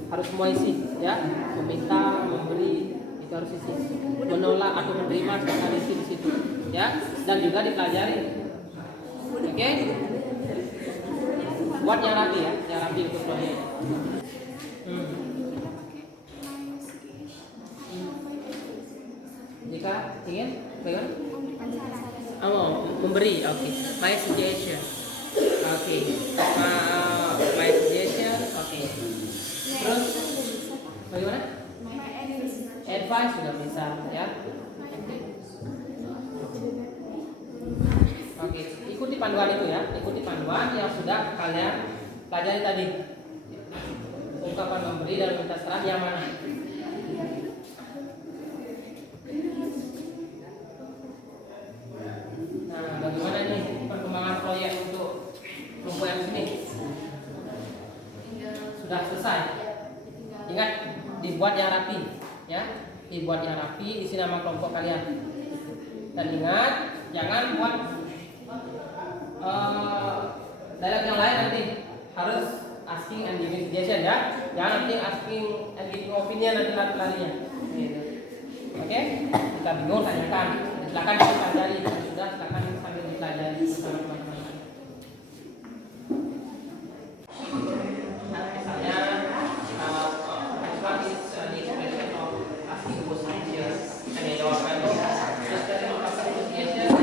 harus semua isi ya, meminta, memberi itu harus isi, menolak atau menerima serta isi di situ ya, dan juga dipelajari. Oke? Buat yang rapi ya, yang rapi untuk proyek. Jika ingin, bagaimana? Oh, memberi, oke. My suggestion. Oke, my suggestion, oke. Terus, bagaimana? Advice sudah bisa, ya. Oke, ikuti panduan itu ya. Ikuti panduan yang sudah kalian pelajari tadi. Ungkapan memberi dan minta saran yang mana? Nah, bagaimana nih perkembangan proyek untuk kelompok yang sini? Sudah selesai. Ingat, dibuat yang rapi, ya. Dibuat yang rapi, isi nama kelompok kalian. Dan ingat, jangan buat dialog yang lain nanti. Harus asking and giving suggestion ya. Jangan nanti asking and giving opinion nanti lari-larinya. Gitu. Oke? Kita bingung tanyakan. Silakan dipelajari. Sudah, silakan sambil dipelajari bersama teman-teman. Misalnya, what is the expression of asking questions? Hanya jawaban. Terus dari ungkapan suggestion,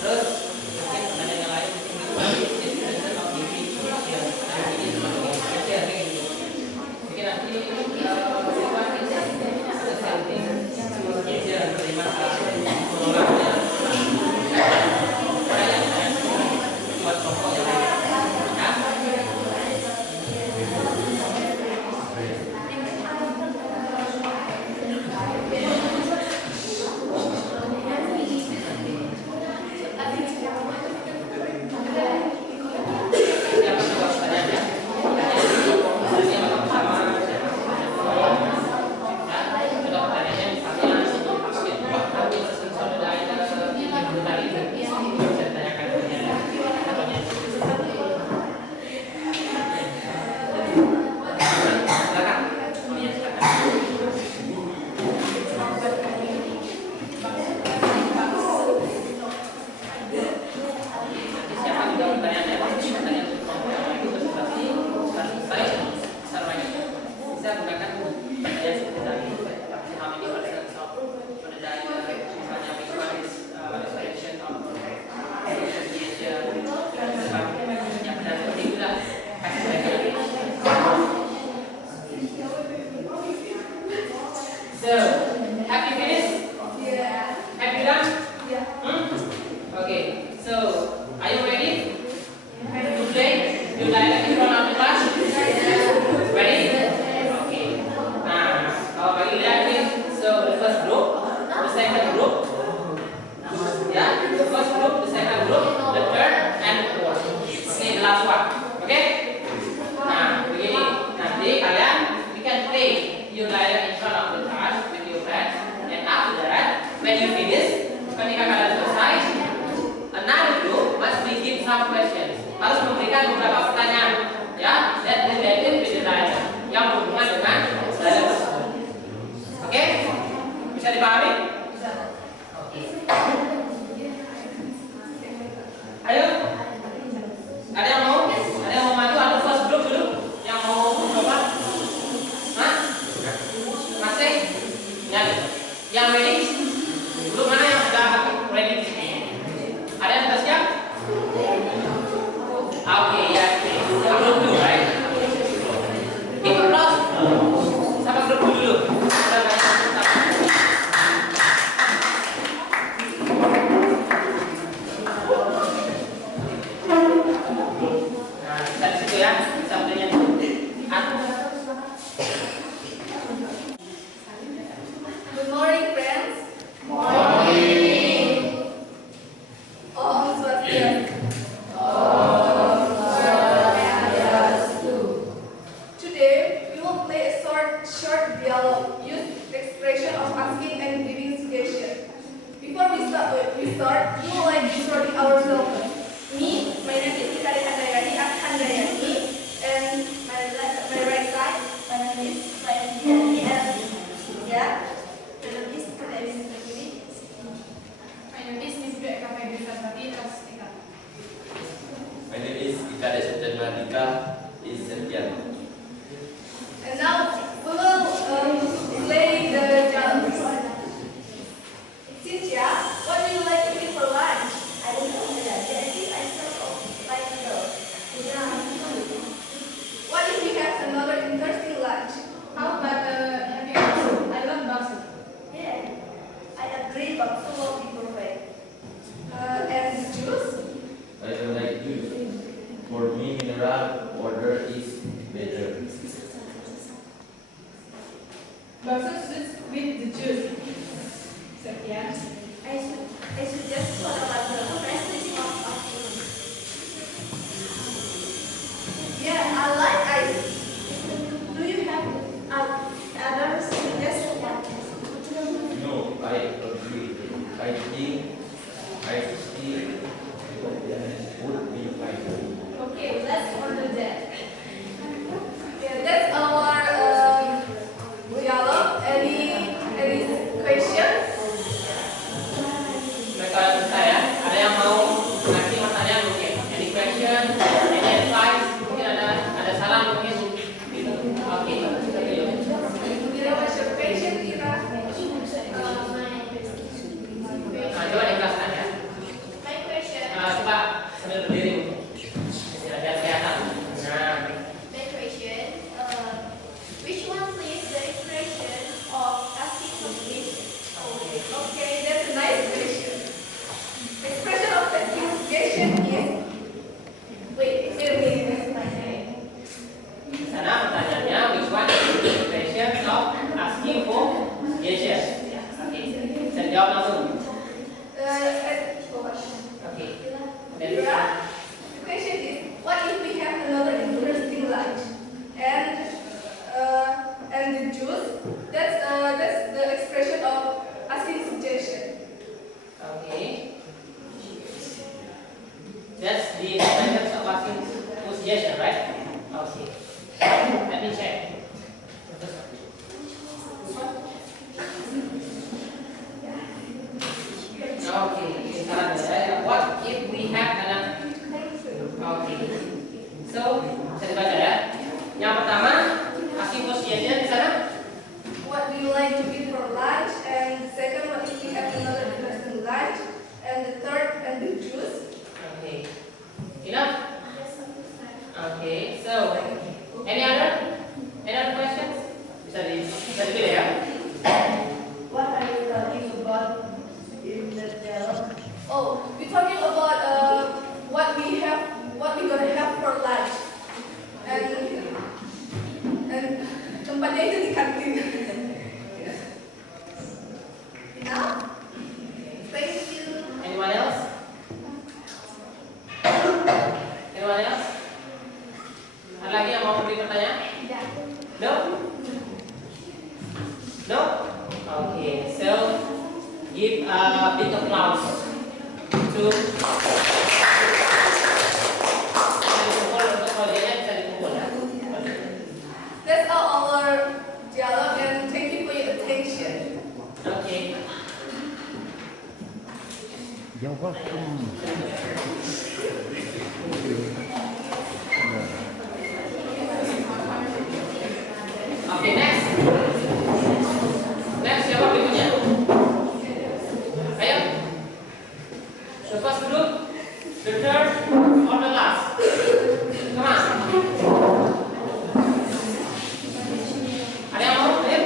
terus mungkin pertanyaan yang lain expression of giving suggestion. Mungkin nanti terima menolaknya buat kelompok yang lain. So, have you finished? Yeah. Have you done? Yeah. Okay, so are you ready to play? You dialect in front of the class? Ready? Okay. Nah, kalau bagi lihat nih, so the first group harus memberikan beberapa pertanyaan, ya, that related with the dialog, yang berhubungan dengan dialog tersebut. Oke? Bisa dipahami? Oke. Ayo. Ada yang mau? Ada yang mau maju atau first group dulu? Yang mau coba? Hah? Masih? Nyari. Yang ready? Belum, mana yang sudah ready? Ada yang sudah siap? Oke, ya. Grup dulu, right? Ikut plus. Sama grup dulu. Sudah banyak yang nah, dari situ ya, bisa belinya. Good morning, friends. Om Swastiastu. Today we will play a short dialogue. Use expression of asking and giving suggestion. Before we start, we would like to introduce ourselves. Me, my name is Ikari Handayani, and my right side, my name is Mayani, and yeah, my name is Kadari Sendiri. My name is Miss KPB Sarvati Rastika. My name is Ika Desutan Madika is Septian. And now we will play the dialogue. Cynthia, what do you like to eat for lunch? I don't know. I think I saw like what if we have another interesting lunch? How about having bakso? I love bakso. Yeah, I agree, but so will be perfect. And juice? I don't like juice. For me, mineral water is better. Bakso suits with the juice. Sekian. I suggest for a recipe of afternoon. Yeah, I like ice. Do you have other suggestions? No, I agree. I think iced tea would be fine. Okay, let's order that. Yeah, that's our dialogue. Any questions? Mereka bisa ya. Ada yang mau ngasih pertanyaan mungkin? Any question? Any advice? Mungkin ada saran mungkin? Gitu. Oke. Kira what's your question, Kira? Nah, coba dijelaskan ya. My question. Coba sambil berdiri. Biar kelihatan. Nah. My question. Which one please the expression of asking for suggestion? Okay, that's a nice question. Expression of asking suggestion is. Wait, excuse me. Di sana pertanyaannya, which one is the expression of asking for suggestion? Oke. Bisa dijawab langsung. Oke. Dari Kira, the question is, what if we have another interesting lunch? And the juice, that's the expression of asking suggestion. Okay. That's the expression of asking for suggestion, right? Okay. Let me check. Okay, sekarang ya. What if we have another? Okay. So, bisa dibaca ya. Yang pertama, asking for suggestion di sana. What do you like to eat for lunch? And the second, what if we have another interesting lunch? And the third, and the juice. Okay. Enough? Okay. So, any other? Any other questions? Bisa dipilih ya. What are you talking about in the dialogue? Oh, we're talking about what we're gonna have for lunch. And tempatnya itu di kantin. Enough? Thank you. Anyone else? Anyone else? Ada lagi yang mau beri pertanyaan? No? No? Okay, so give a big applause to You're welcome. Oke, next. Next, siapa berikutnya? Ayo. The first group, the third, or the last? Come on. Ada yang mau? Ayo.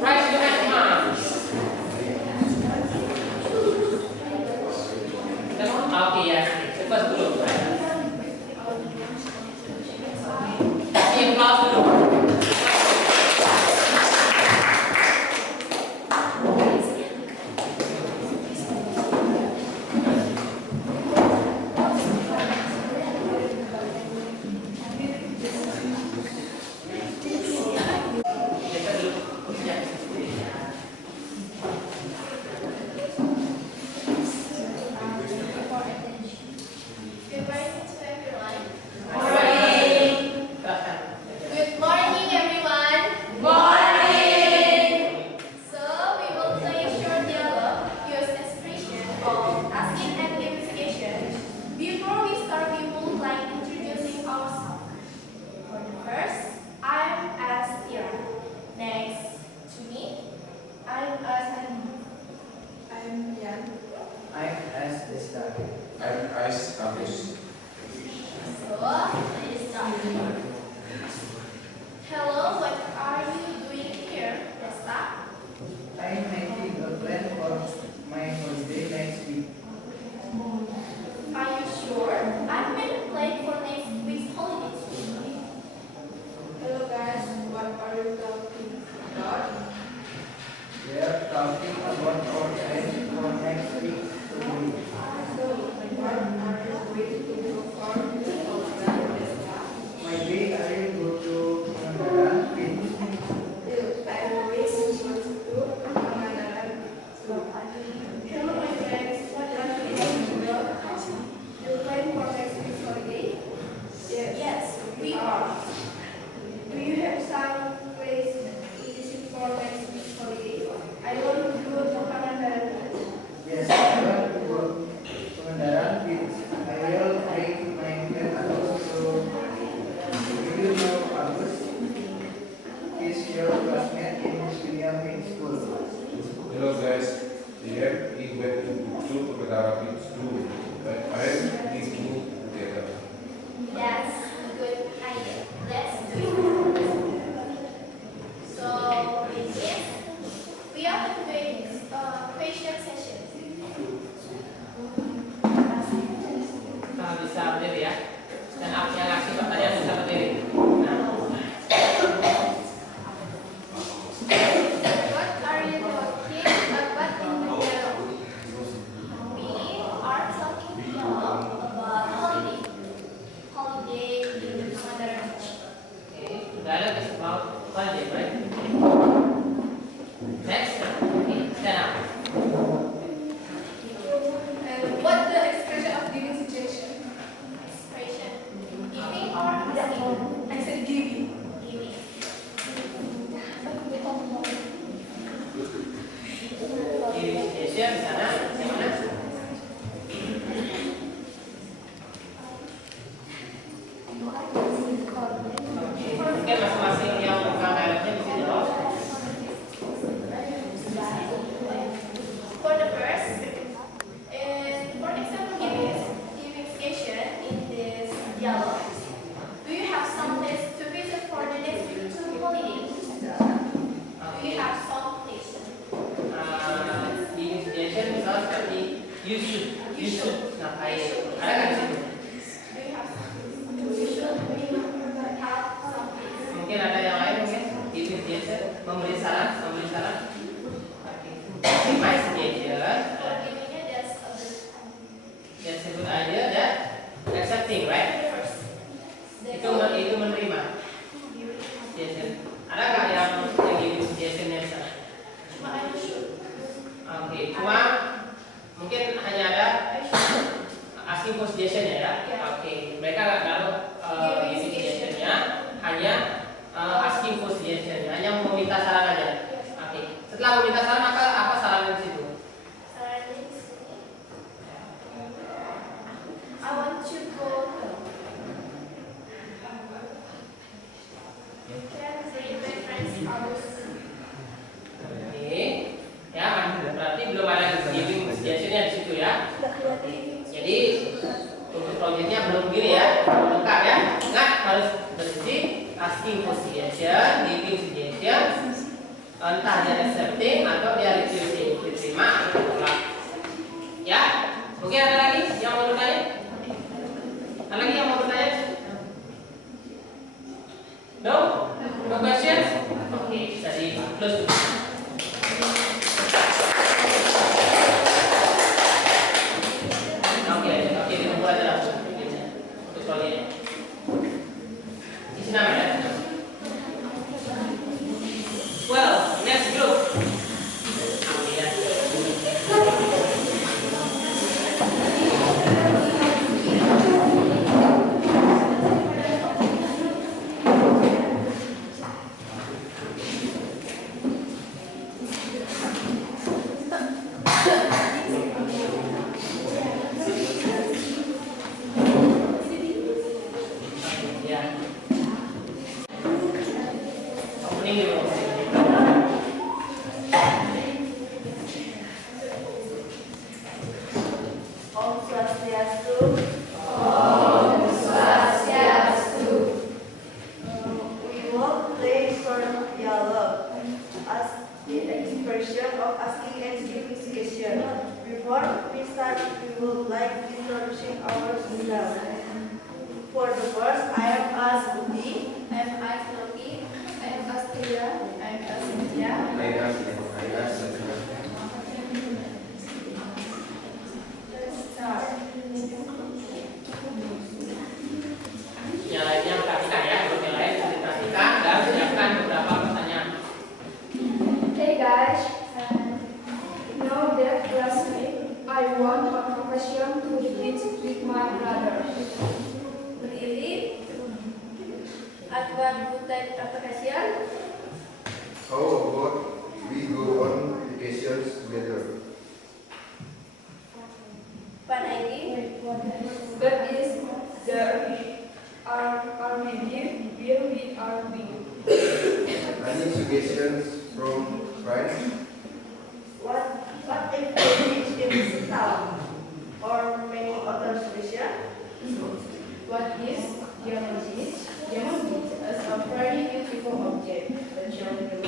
Raise your hand, come on. Oke, yes. The first group, right? Kasih applause dulu. Good morning to everyone. Morning. Good morning, everyone. Morning. So we will play a short dialogue, use expression of asking and investigation. Before we start, we would like introducing ourselves. For the first, I'm Astira. Next, to me, I'm Asani. I'm Yan. I'm as the star. I'm Ice Agus. So, let's start. Hello, what are you doing here, Desta? I'm making a plan for my holiday next week. Are you sure? I've made a plan for next week's holidays. Hello guys, what are you talking about? We are talking about our plans for next week. So, what are you going to do for this holiday, Desta? Maybe I will go to Mandaran Beach. I'm going to go to Pangandaran. Hello my friends, what are you doing here? You plan for next week's holiday? Yes, we are. Do you have some place to visit for next week's holiday? I want to go to Pangandaran. Yes, I want to go to Mandaran Beach. I will bring my friend Agus to do you know Agus? He's your classmate in William High School. Hello guys, here we went to Pagara Beach too, but I think we move together. That's a good idea. Let's do it. So, yes, we are doing question session. Bisa berdiri ya. Dan yang ngasih pertanyaan bisa berdiri. Nah, What are you talking about in the dialogue? We are talking about holiday. Holiday in Pangandaran Beach. okay. Dialogue is about holiday, right? Next, okay, stand up. What the expression of giving situation? Expression. Giving or asking? I said giving. Giving. Di Indonesia di sana, di mana? Oke, mungkin masing-masing yang bukan dialognya bisa jawab. For the first, for example, giving expression in this dialogue. Do you have some place to visit for the next week to holiday? Do you have some place? Di Indonesia misalnya seperti you should ngapain? Ada nggak di situ? Do you have some place? You should have some place. Mungkin ada yang lain mungkin di Indonesia memberi saran. Oke, my suggestion. For givingnya, that's a good That's a good idea that accepting, right? first. Itu menerima. Suggestion. Ada nggak yang giving suggestionnya di sana? Cuma I should. Oke, cuma mungkin hanya ada asking for suggestion ya. Oke, mereka nggak taruh giving suggestionnya, hanya asking for suggestion, hanya meminta saran aja. Oke, setelah meminta saran apa saran di situ? Saran di Entah dia accepting atau dia refusing, diterima atau ditolak. Ya, oke, ada lagi yang mau bertanya? Ada lagi yang mau bertanya? No? No questions? Oke, bisa di close dulu. Oke, ditunggu aja lah untuk soalnya. Isi nama ya. Well, next group. Om Swastiastu. Om Swastiastu. We will play for dialogue as the expression of asking and giving suggestion. Before we start, we would like introducing ourselves. For the first, I am Asbuti. I'm Asloki. I'm Astria. I'm Asintia. Let's start. Yang lainnya perhatikan ya, grup yang lain bisa diperhatikan dan siapkan beberapa pertanyaan. Hey guys, now that classmate, I want a profession to teach with my brother. Really? Akbar would like a vacation? How about we go on vacations together? Fun idea? But is there are maybe will be are we? Any suggestions from friends? What if we reach in this town? Or many other suggestions? What is Diamond Beach? Diamond Beach is a very beautiful object. The children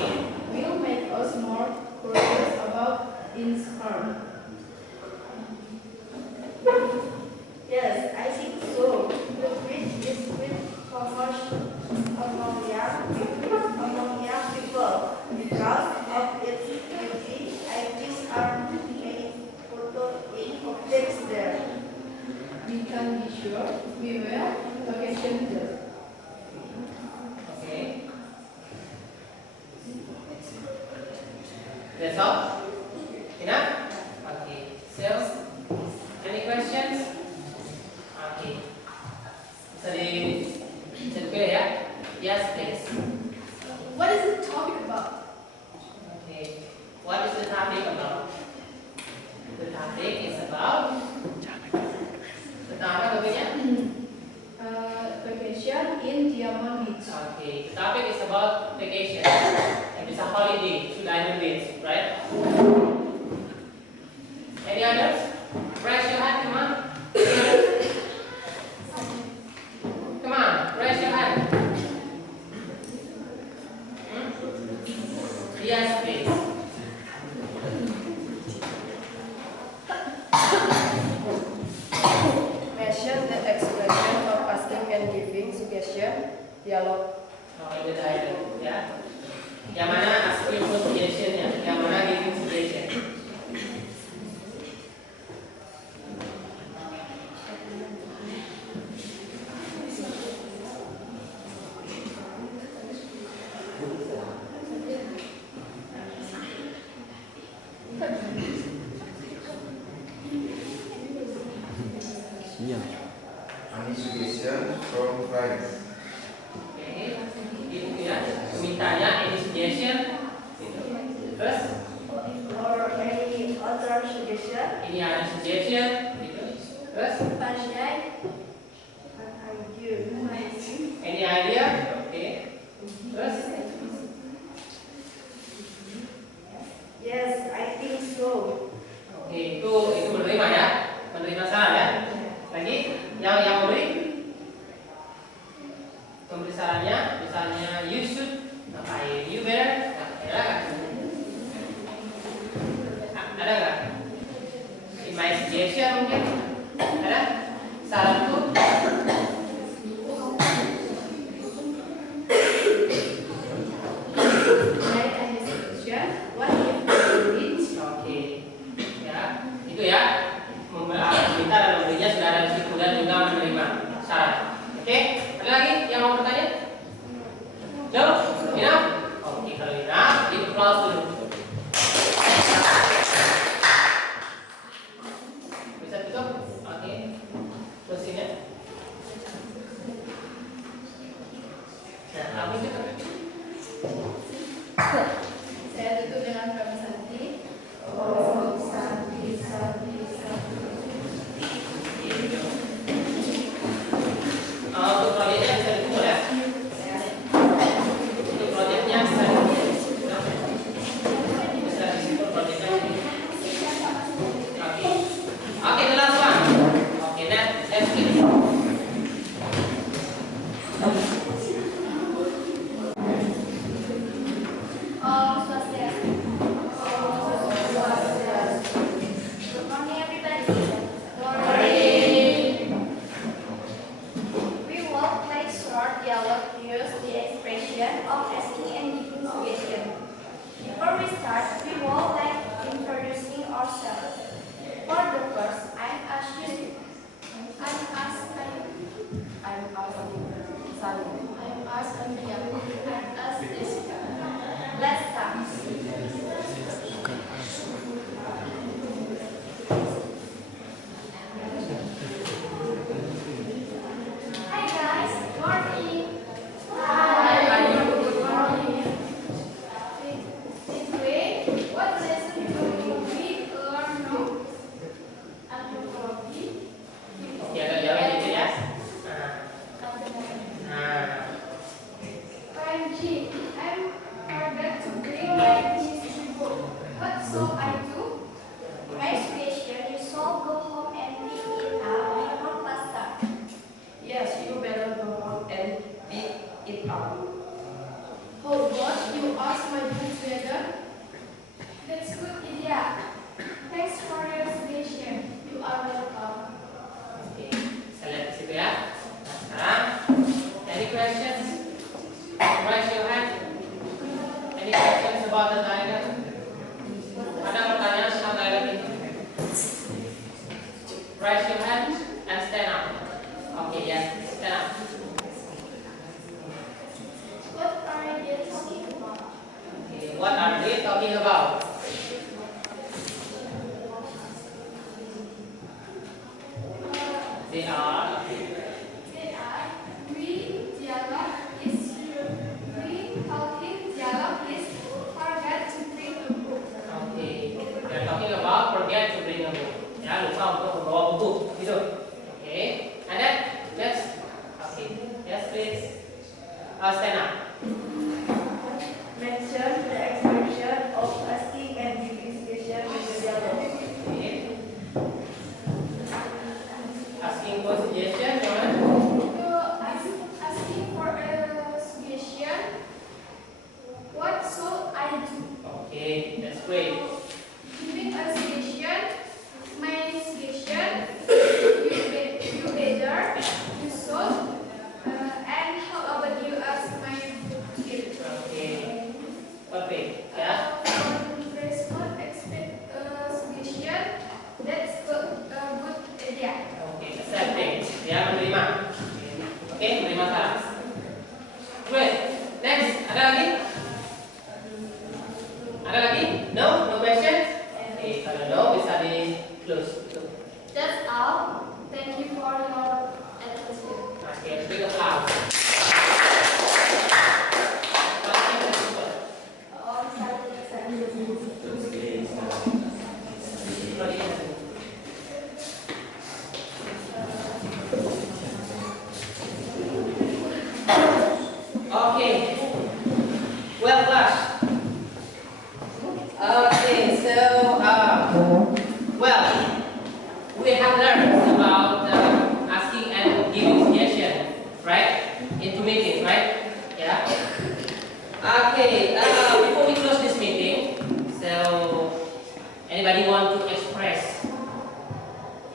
will make us more curious about its harm. Yes, I think so. The beach is with commerce among young people. Because of its beauty, I wish are many photo-ink objects there. We can be sure we will vacation there. Okay. That's all? Enough? Okay. Sales? Any questions? Okay. Bisa dipilih ya? Yes, please. What is the topic about? Okay. What is the topic about? The topic is about tentang apa topiknya? Vacation in Diamond Beach. Okay. The topic is about vacation. And it's a holiday to Diamond Beach, right? Any others? Raise your hand, come on. Come on, raise your hand. Yes, please. Mention the expression of asking and giving suggestion, dialogue. Oh, beda itu, ya. Yang mana asking for suggestion ya, yang mana giving suggestion. Any suggestions from friends? Oke, gitu ya. Mintanya any suggestion. Gitu. Terus Or any other suggestion? ini ada suggestion. Gitu. Terus Fun night? An idea. any idea? Oke. Terus Yes, I think so. oke, itu menerima ya. Menerima saran ya. Lagi yang memberi sarannya misalnya you should ngapain, you better, nah, ya kan? suggestion mungkin? Ada? Saranku? Oke, ya itu ya. Minta dan memberinya sudah ada di situ dan juga menerima saran. Oke, ada lagi yang mau bertanya? No? Enough? Oke, kalau enough, di applause dulu. Bisa tutup? Oke, closing ya. Nah, kamu juga. Saya tutup dengan kami Santi. Untuk proyeknya bisa dikumpul ya. Untuk proyeknya bisa dikumpul proyeknya. Oke. Oke, the last one. Oke, let's get it. Good morning, everybody. We will play short dialogue use the expression of asking and giving suggestion. Before we start, we will like introducing ourselves. For the first, I'm asking Jessica. Let's start. Hi guys, good morning. Hi, good morning. Today, what lesson do we learn now? Anthropology. Oke, agak jauh dikit ya. Nah, Benji, I'm forgot to bring my history book. What shall I do? My suggestion, you shall go home and pick it up before class starts. Yes, you better go home and pick it up. How about you ask my book together? That's good idea. Thanks for your suggestion. You are welcome. oke. Saya lihat di situ ya. Nah, sekarang, any questions? Raise your hand. Any questions about the diagram? Ada pertanyaan tentang diagram ini? Raise your hand and stand up. Oke, ya, stand up. What are they talking about? Okay, what are they talking about? They are. They are we dialogue is we talking dialogue is forget to bring a book. Okay, they are talking about forget to bring a book. Ya, lupa untuk membawa buku, gitu. Okay, and then next. Okay, yes please. Stand up. Mention the expression of asking and giving suggestion in the dialogue. Okay. Asking for suggestion, gimana? Asking for a suggestion. What should I do? Okay, that's great. Giving a suggestion. My suggestion. You better. You should. And how about you ask my gift? Okay, perfect. Ya. Respond expect suggestion. That's a good idea. Oke, accepting. Dia menerima. Oke, menerima saran. Great. Next, ada lagi? Ada lagi? No? No questions? Oke, kalau no bisa di close. Gitu. That's all. Thank you for your attention. Oke, big applause. Oh, Okay. Well, class. Okay, so well, we have learned about asking and giving suggestion, right?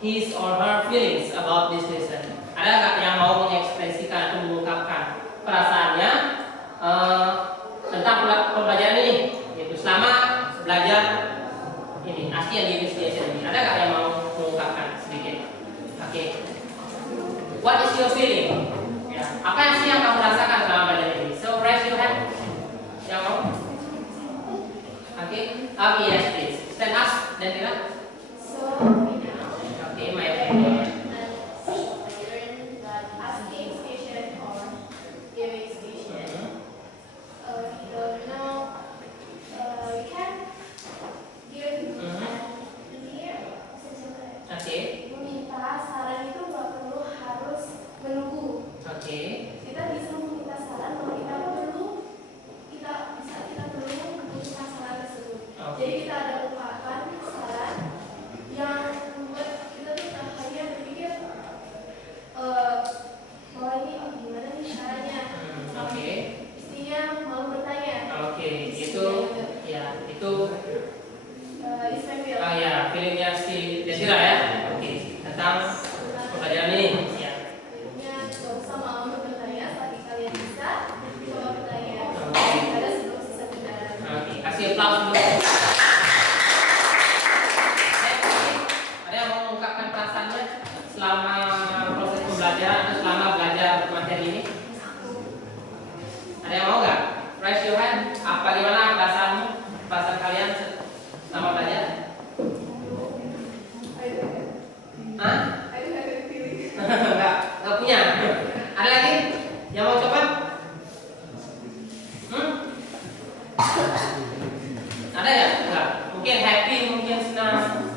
his or her feelings about this lesson. Ada nggak yang mau mengekspresikan atau mengungkapkan perasaannya tentang pembelajaran ini, yaitu selama belajar ini asking and giving suggestion ini? Ada nggak yang mau mengungkapkan sedikit? Oke. What is your feeling? Ya. Apa yang sih yang kamu rasakan selama belajar ini? So raise your hand. Yang mau? Oke. Oke, yes please. Stand up dan tidak. Okay, my opinion. Meminta saran itu nggak perlu harus menunggu. Kita bisa meminta saran kalau kita perlu meminta saran tersebut. Jadi kita ada ungkapan saran yang membuat kita tuh hanya berpikir bahwa ini gimana nih caranya. Istrinya mau bertanya. Itu ya itu. Ismail. Ya, feelingnya si Desira ya. Tentang pembelajaran ini. Ya. Feelingnya nggak usah mau bertanya, tapi kalian bisa coba bertanya. Ada sebelum selesai pembelajaran. Kasih aplaus dulu. Ada yang mau mengungkapkan perasaannya selama proses pembelajaran atau selama belajar materi ini? Ada yang mau nggak? Raise your hand. Bagaimana perasaanmu? Perasaan kalian selama belajar? Nggak punya. Ada lagi yang mau coba? Ada ya? Enggak. Mungkin happy, mungkin senang,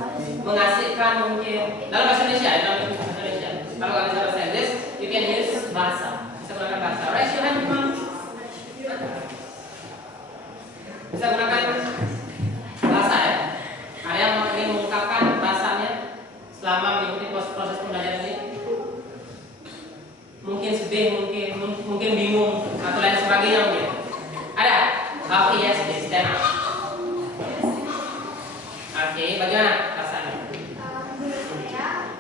mengasihkan, mungkin dalam bahasa Indonesia. Kalau nggak bisa bahasa Inggris, you can use bahasa. Bisa gunakan bahasa. Raise your hand, teman. Bisa gunakan bahasa ya. Ada yang ingin mengungkapkan perasaannya selama mengikuti proses pembelajaran ini? Mungkin sedih, mungkin bingung atau lain sebagainya mungkin. Ada? Oke, yes, please stand up. Oke, bagaimana perasaannya? Menurut saya,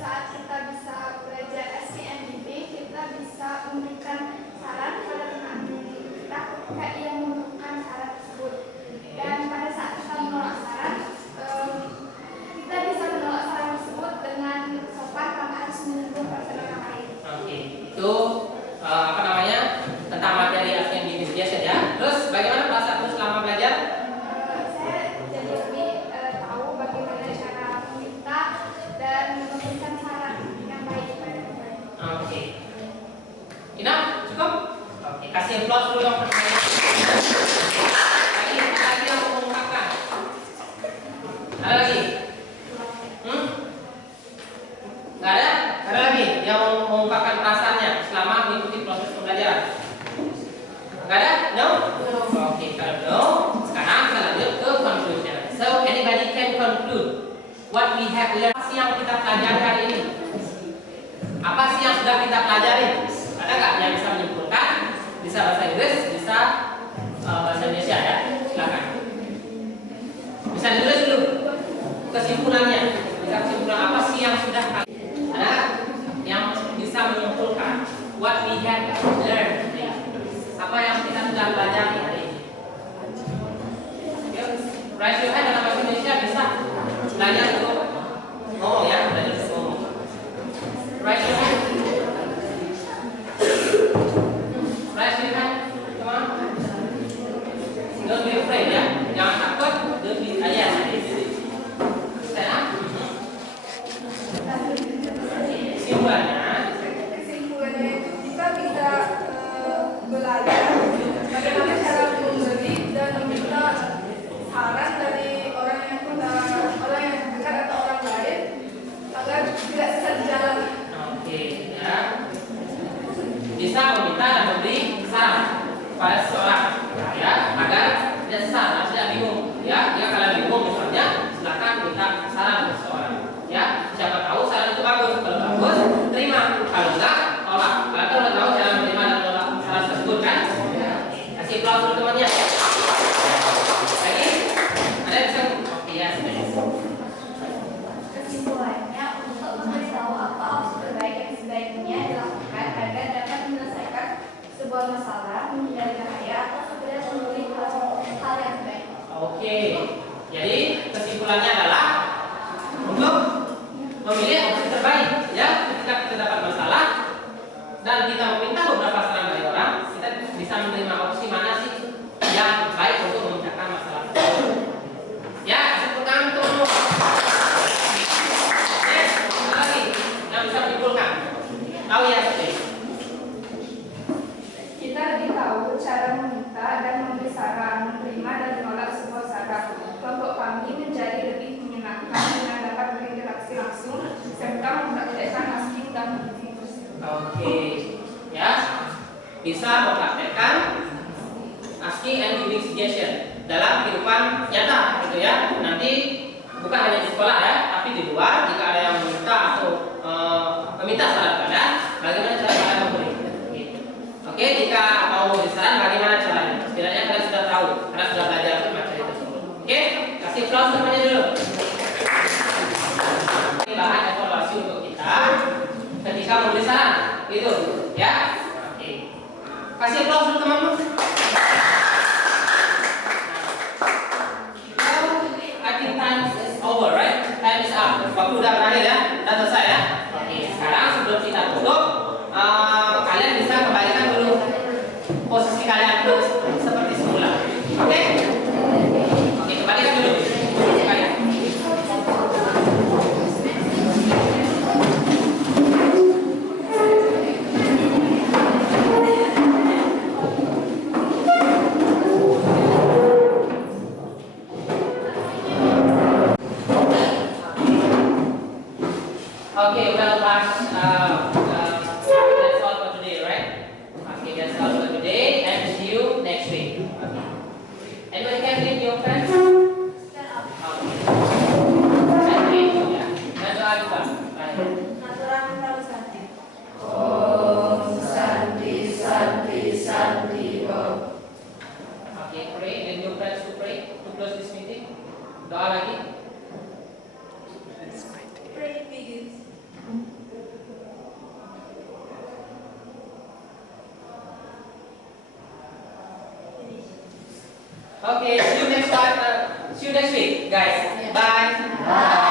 saat kita bisa belajar SPNDB, kita bisa memberikan saran pada teman kita yang membutuhkan saran tersebut. Dan pada saat kita menolak saran, kita bisa menolak saran tersebut dengan sopan tanpa harus menyentuh perasaan orang lain. Itu apa namanya, tentang materi yang di saja. Terus bagaimana perasaanmu selama belajar? Saya jadi lebih tahu bagaimana cara meminta dan memberikan saran yang baik kepada orang lain. Ina, cukup? Kasih aplaus dulu dong. Lagi yang mau mengungkapkan? Ada lagi? Nggak ada? Ada lagi yang mau mengungkapkan perasaannya selama mengikuti proses pembelajaran? Nggak ada? No? Kalau no, sekarang kita lanjut ke conclusion. So, anybody can conclude what we have learned. Apa sih yang kita pelajari hari ini? Apa sih yang sudah kita pelajari? Ada nggak yang bisa menyimpulkan? Bisa bahasa Inggris, bisa bahasa Indonesia ya? Silakan. Bisa ditulis dulu kesimpulannya. Bisa kesimpulan apa sih yang sudah ada yang bisa menyimpulkan what we have learned today. Apa yang kita sudah pelajari hari ini? Raise your hand dalam bahasa Indonesia bisa belajar untuk ngomong ya, belajar untuk ngomong. Raise your hand. Raise your hand, come on. Don't be afraid ya, jangan takut. Don't be ayah. Stand up. Kesimpulannya itu kita bisa belajar bagaimana cara memberi dan meminta saran dari orang yang dekat Oke, jadi kesimpulannya adalah untuk memilih opsi terbaik ya ketika kita dapat masalah dan kita meminta beberapa saran dari orang, kita bisa menerima opsi mana sih yang baik untuk memecahkan masalah tersebut. Ya, tepuk tangan teman-teman. Oke, ada lagi yang bisa menyimpulkan. Tahu ya, oke. Kita lebih tahu cara meminta dan memberi saran, menerima dan menolak sebuah saran. Kelompok kami menjadi lebih menyenangkan dengan dapat berinteraksi langsung serta mempraktekkan asking dan giving. Oke, ya bisa mempraktekkan asking and giving suggestion dalam kehidupan nyata, gitu ya. Nanti bukan hanya di sekolah ya, tapi di luar jika ada yang meminta atau meminta saran Anda, bagaimana cara Anda memberi? Gitu. Oke, jika mau memberi saran, bagaimana caranya? Setidaknya kalian sudah tahu, karena sudah belajar materi tersebut. Oke, kasih aplaus semuanya dulu. Ini bahan evaluasi untuk kita ketika memberi saran, gitu ya. Oke, kasih aplaus dulu teman-teman. I think time is over, right? Time is up. Waktu udah berakhir ya, udah selesai ya. Oke, sekarang sebelum kita tutup, kalian bisa kembalikan dulu posisi kalian tuh seperti semula. Oke? Oke, kembalikan dulu posisi kalian. Okay, well, that's all for today, right? Okay, that's all for today, and see you next week. Okay. Anybody can leave your friends? Stand up. Okay. Yeah. Dan doa juga. Natural Prabu Santi. Om Santi Santi Santi Om. Okay, pray. And your friends to pray to close this meeting. Doa lagi. Pray begins. Okay, see you next time. See you next week, guys. Bye. Bye.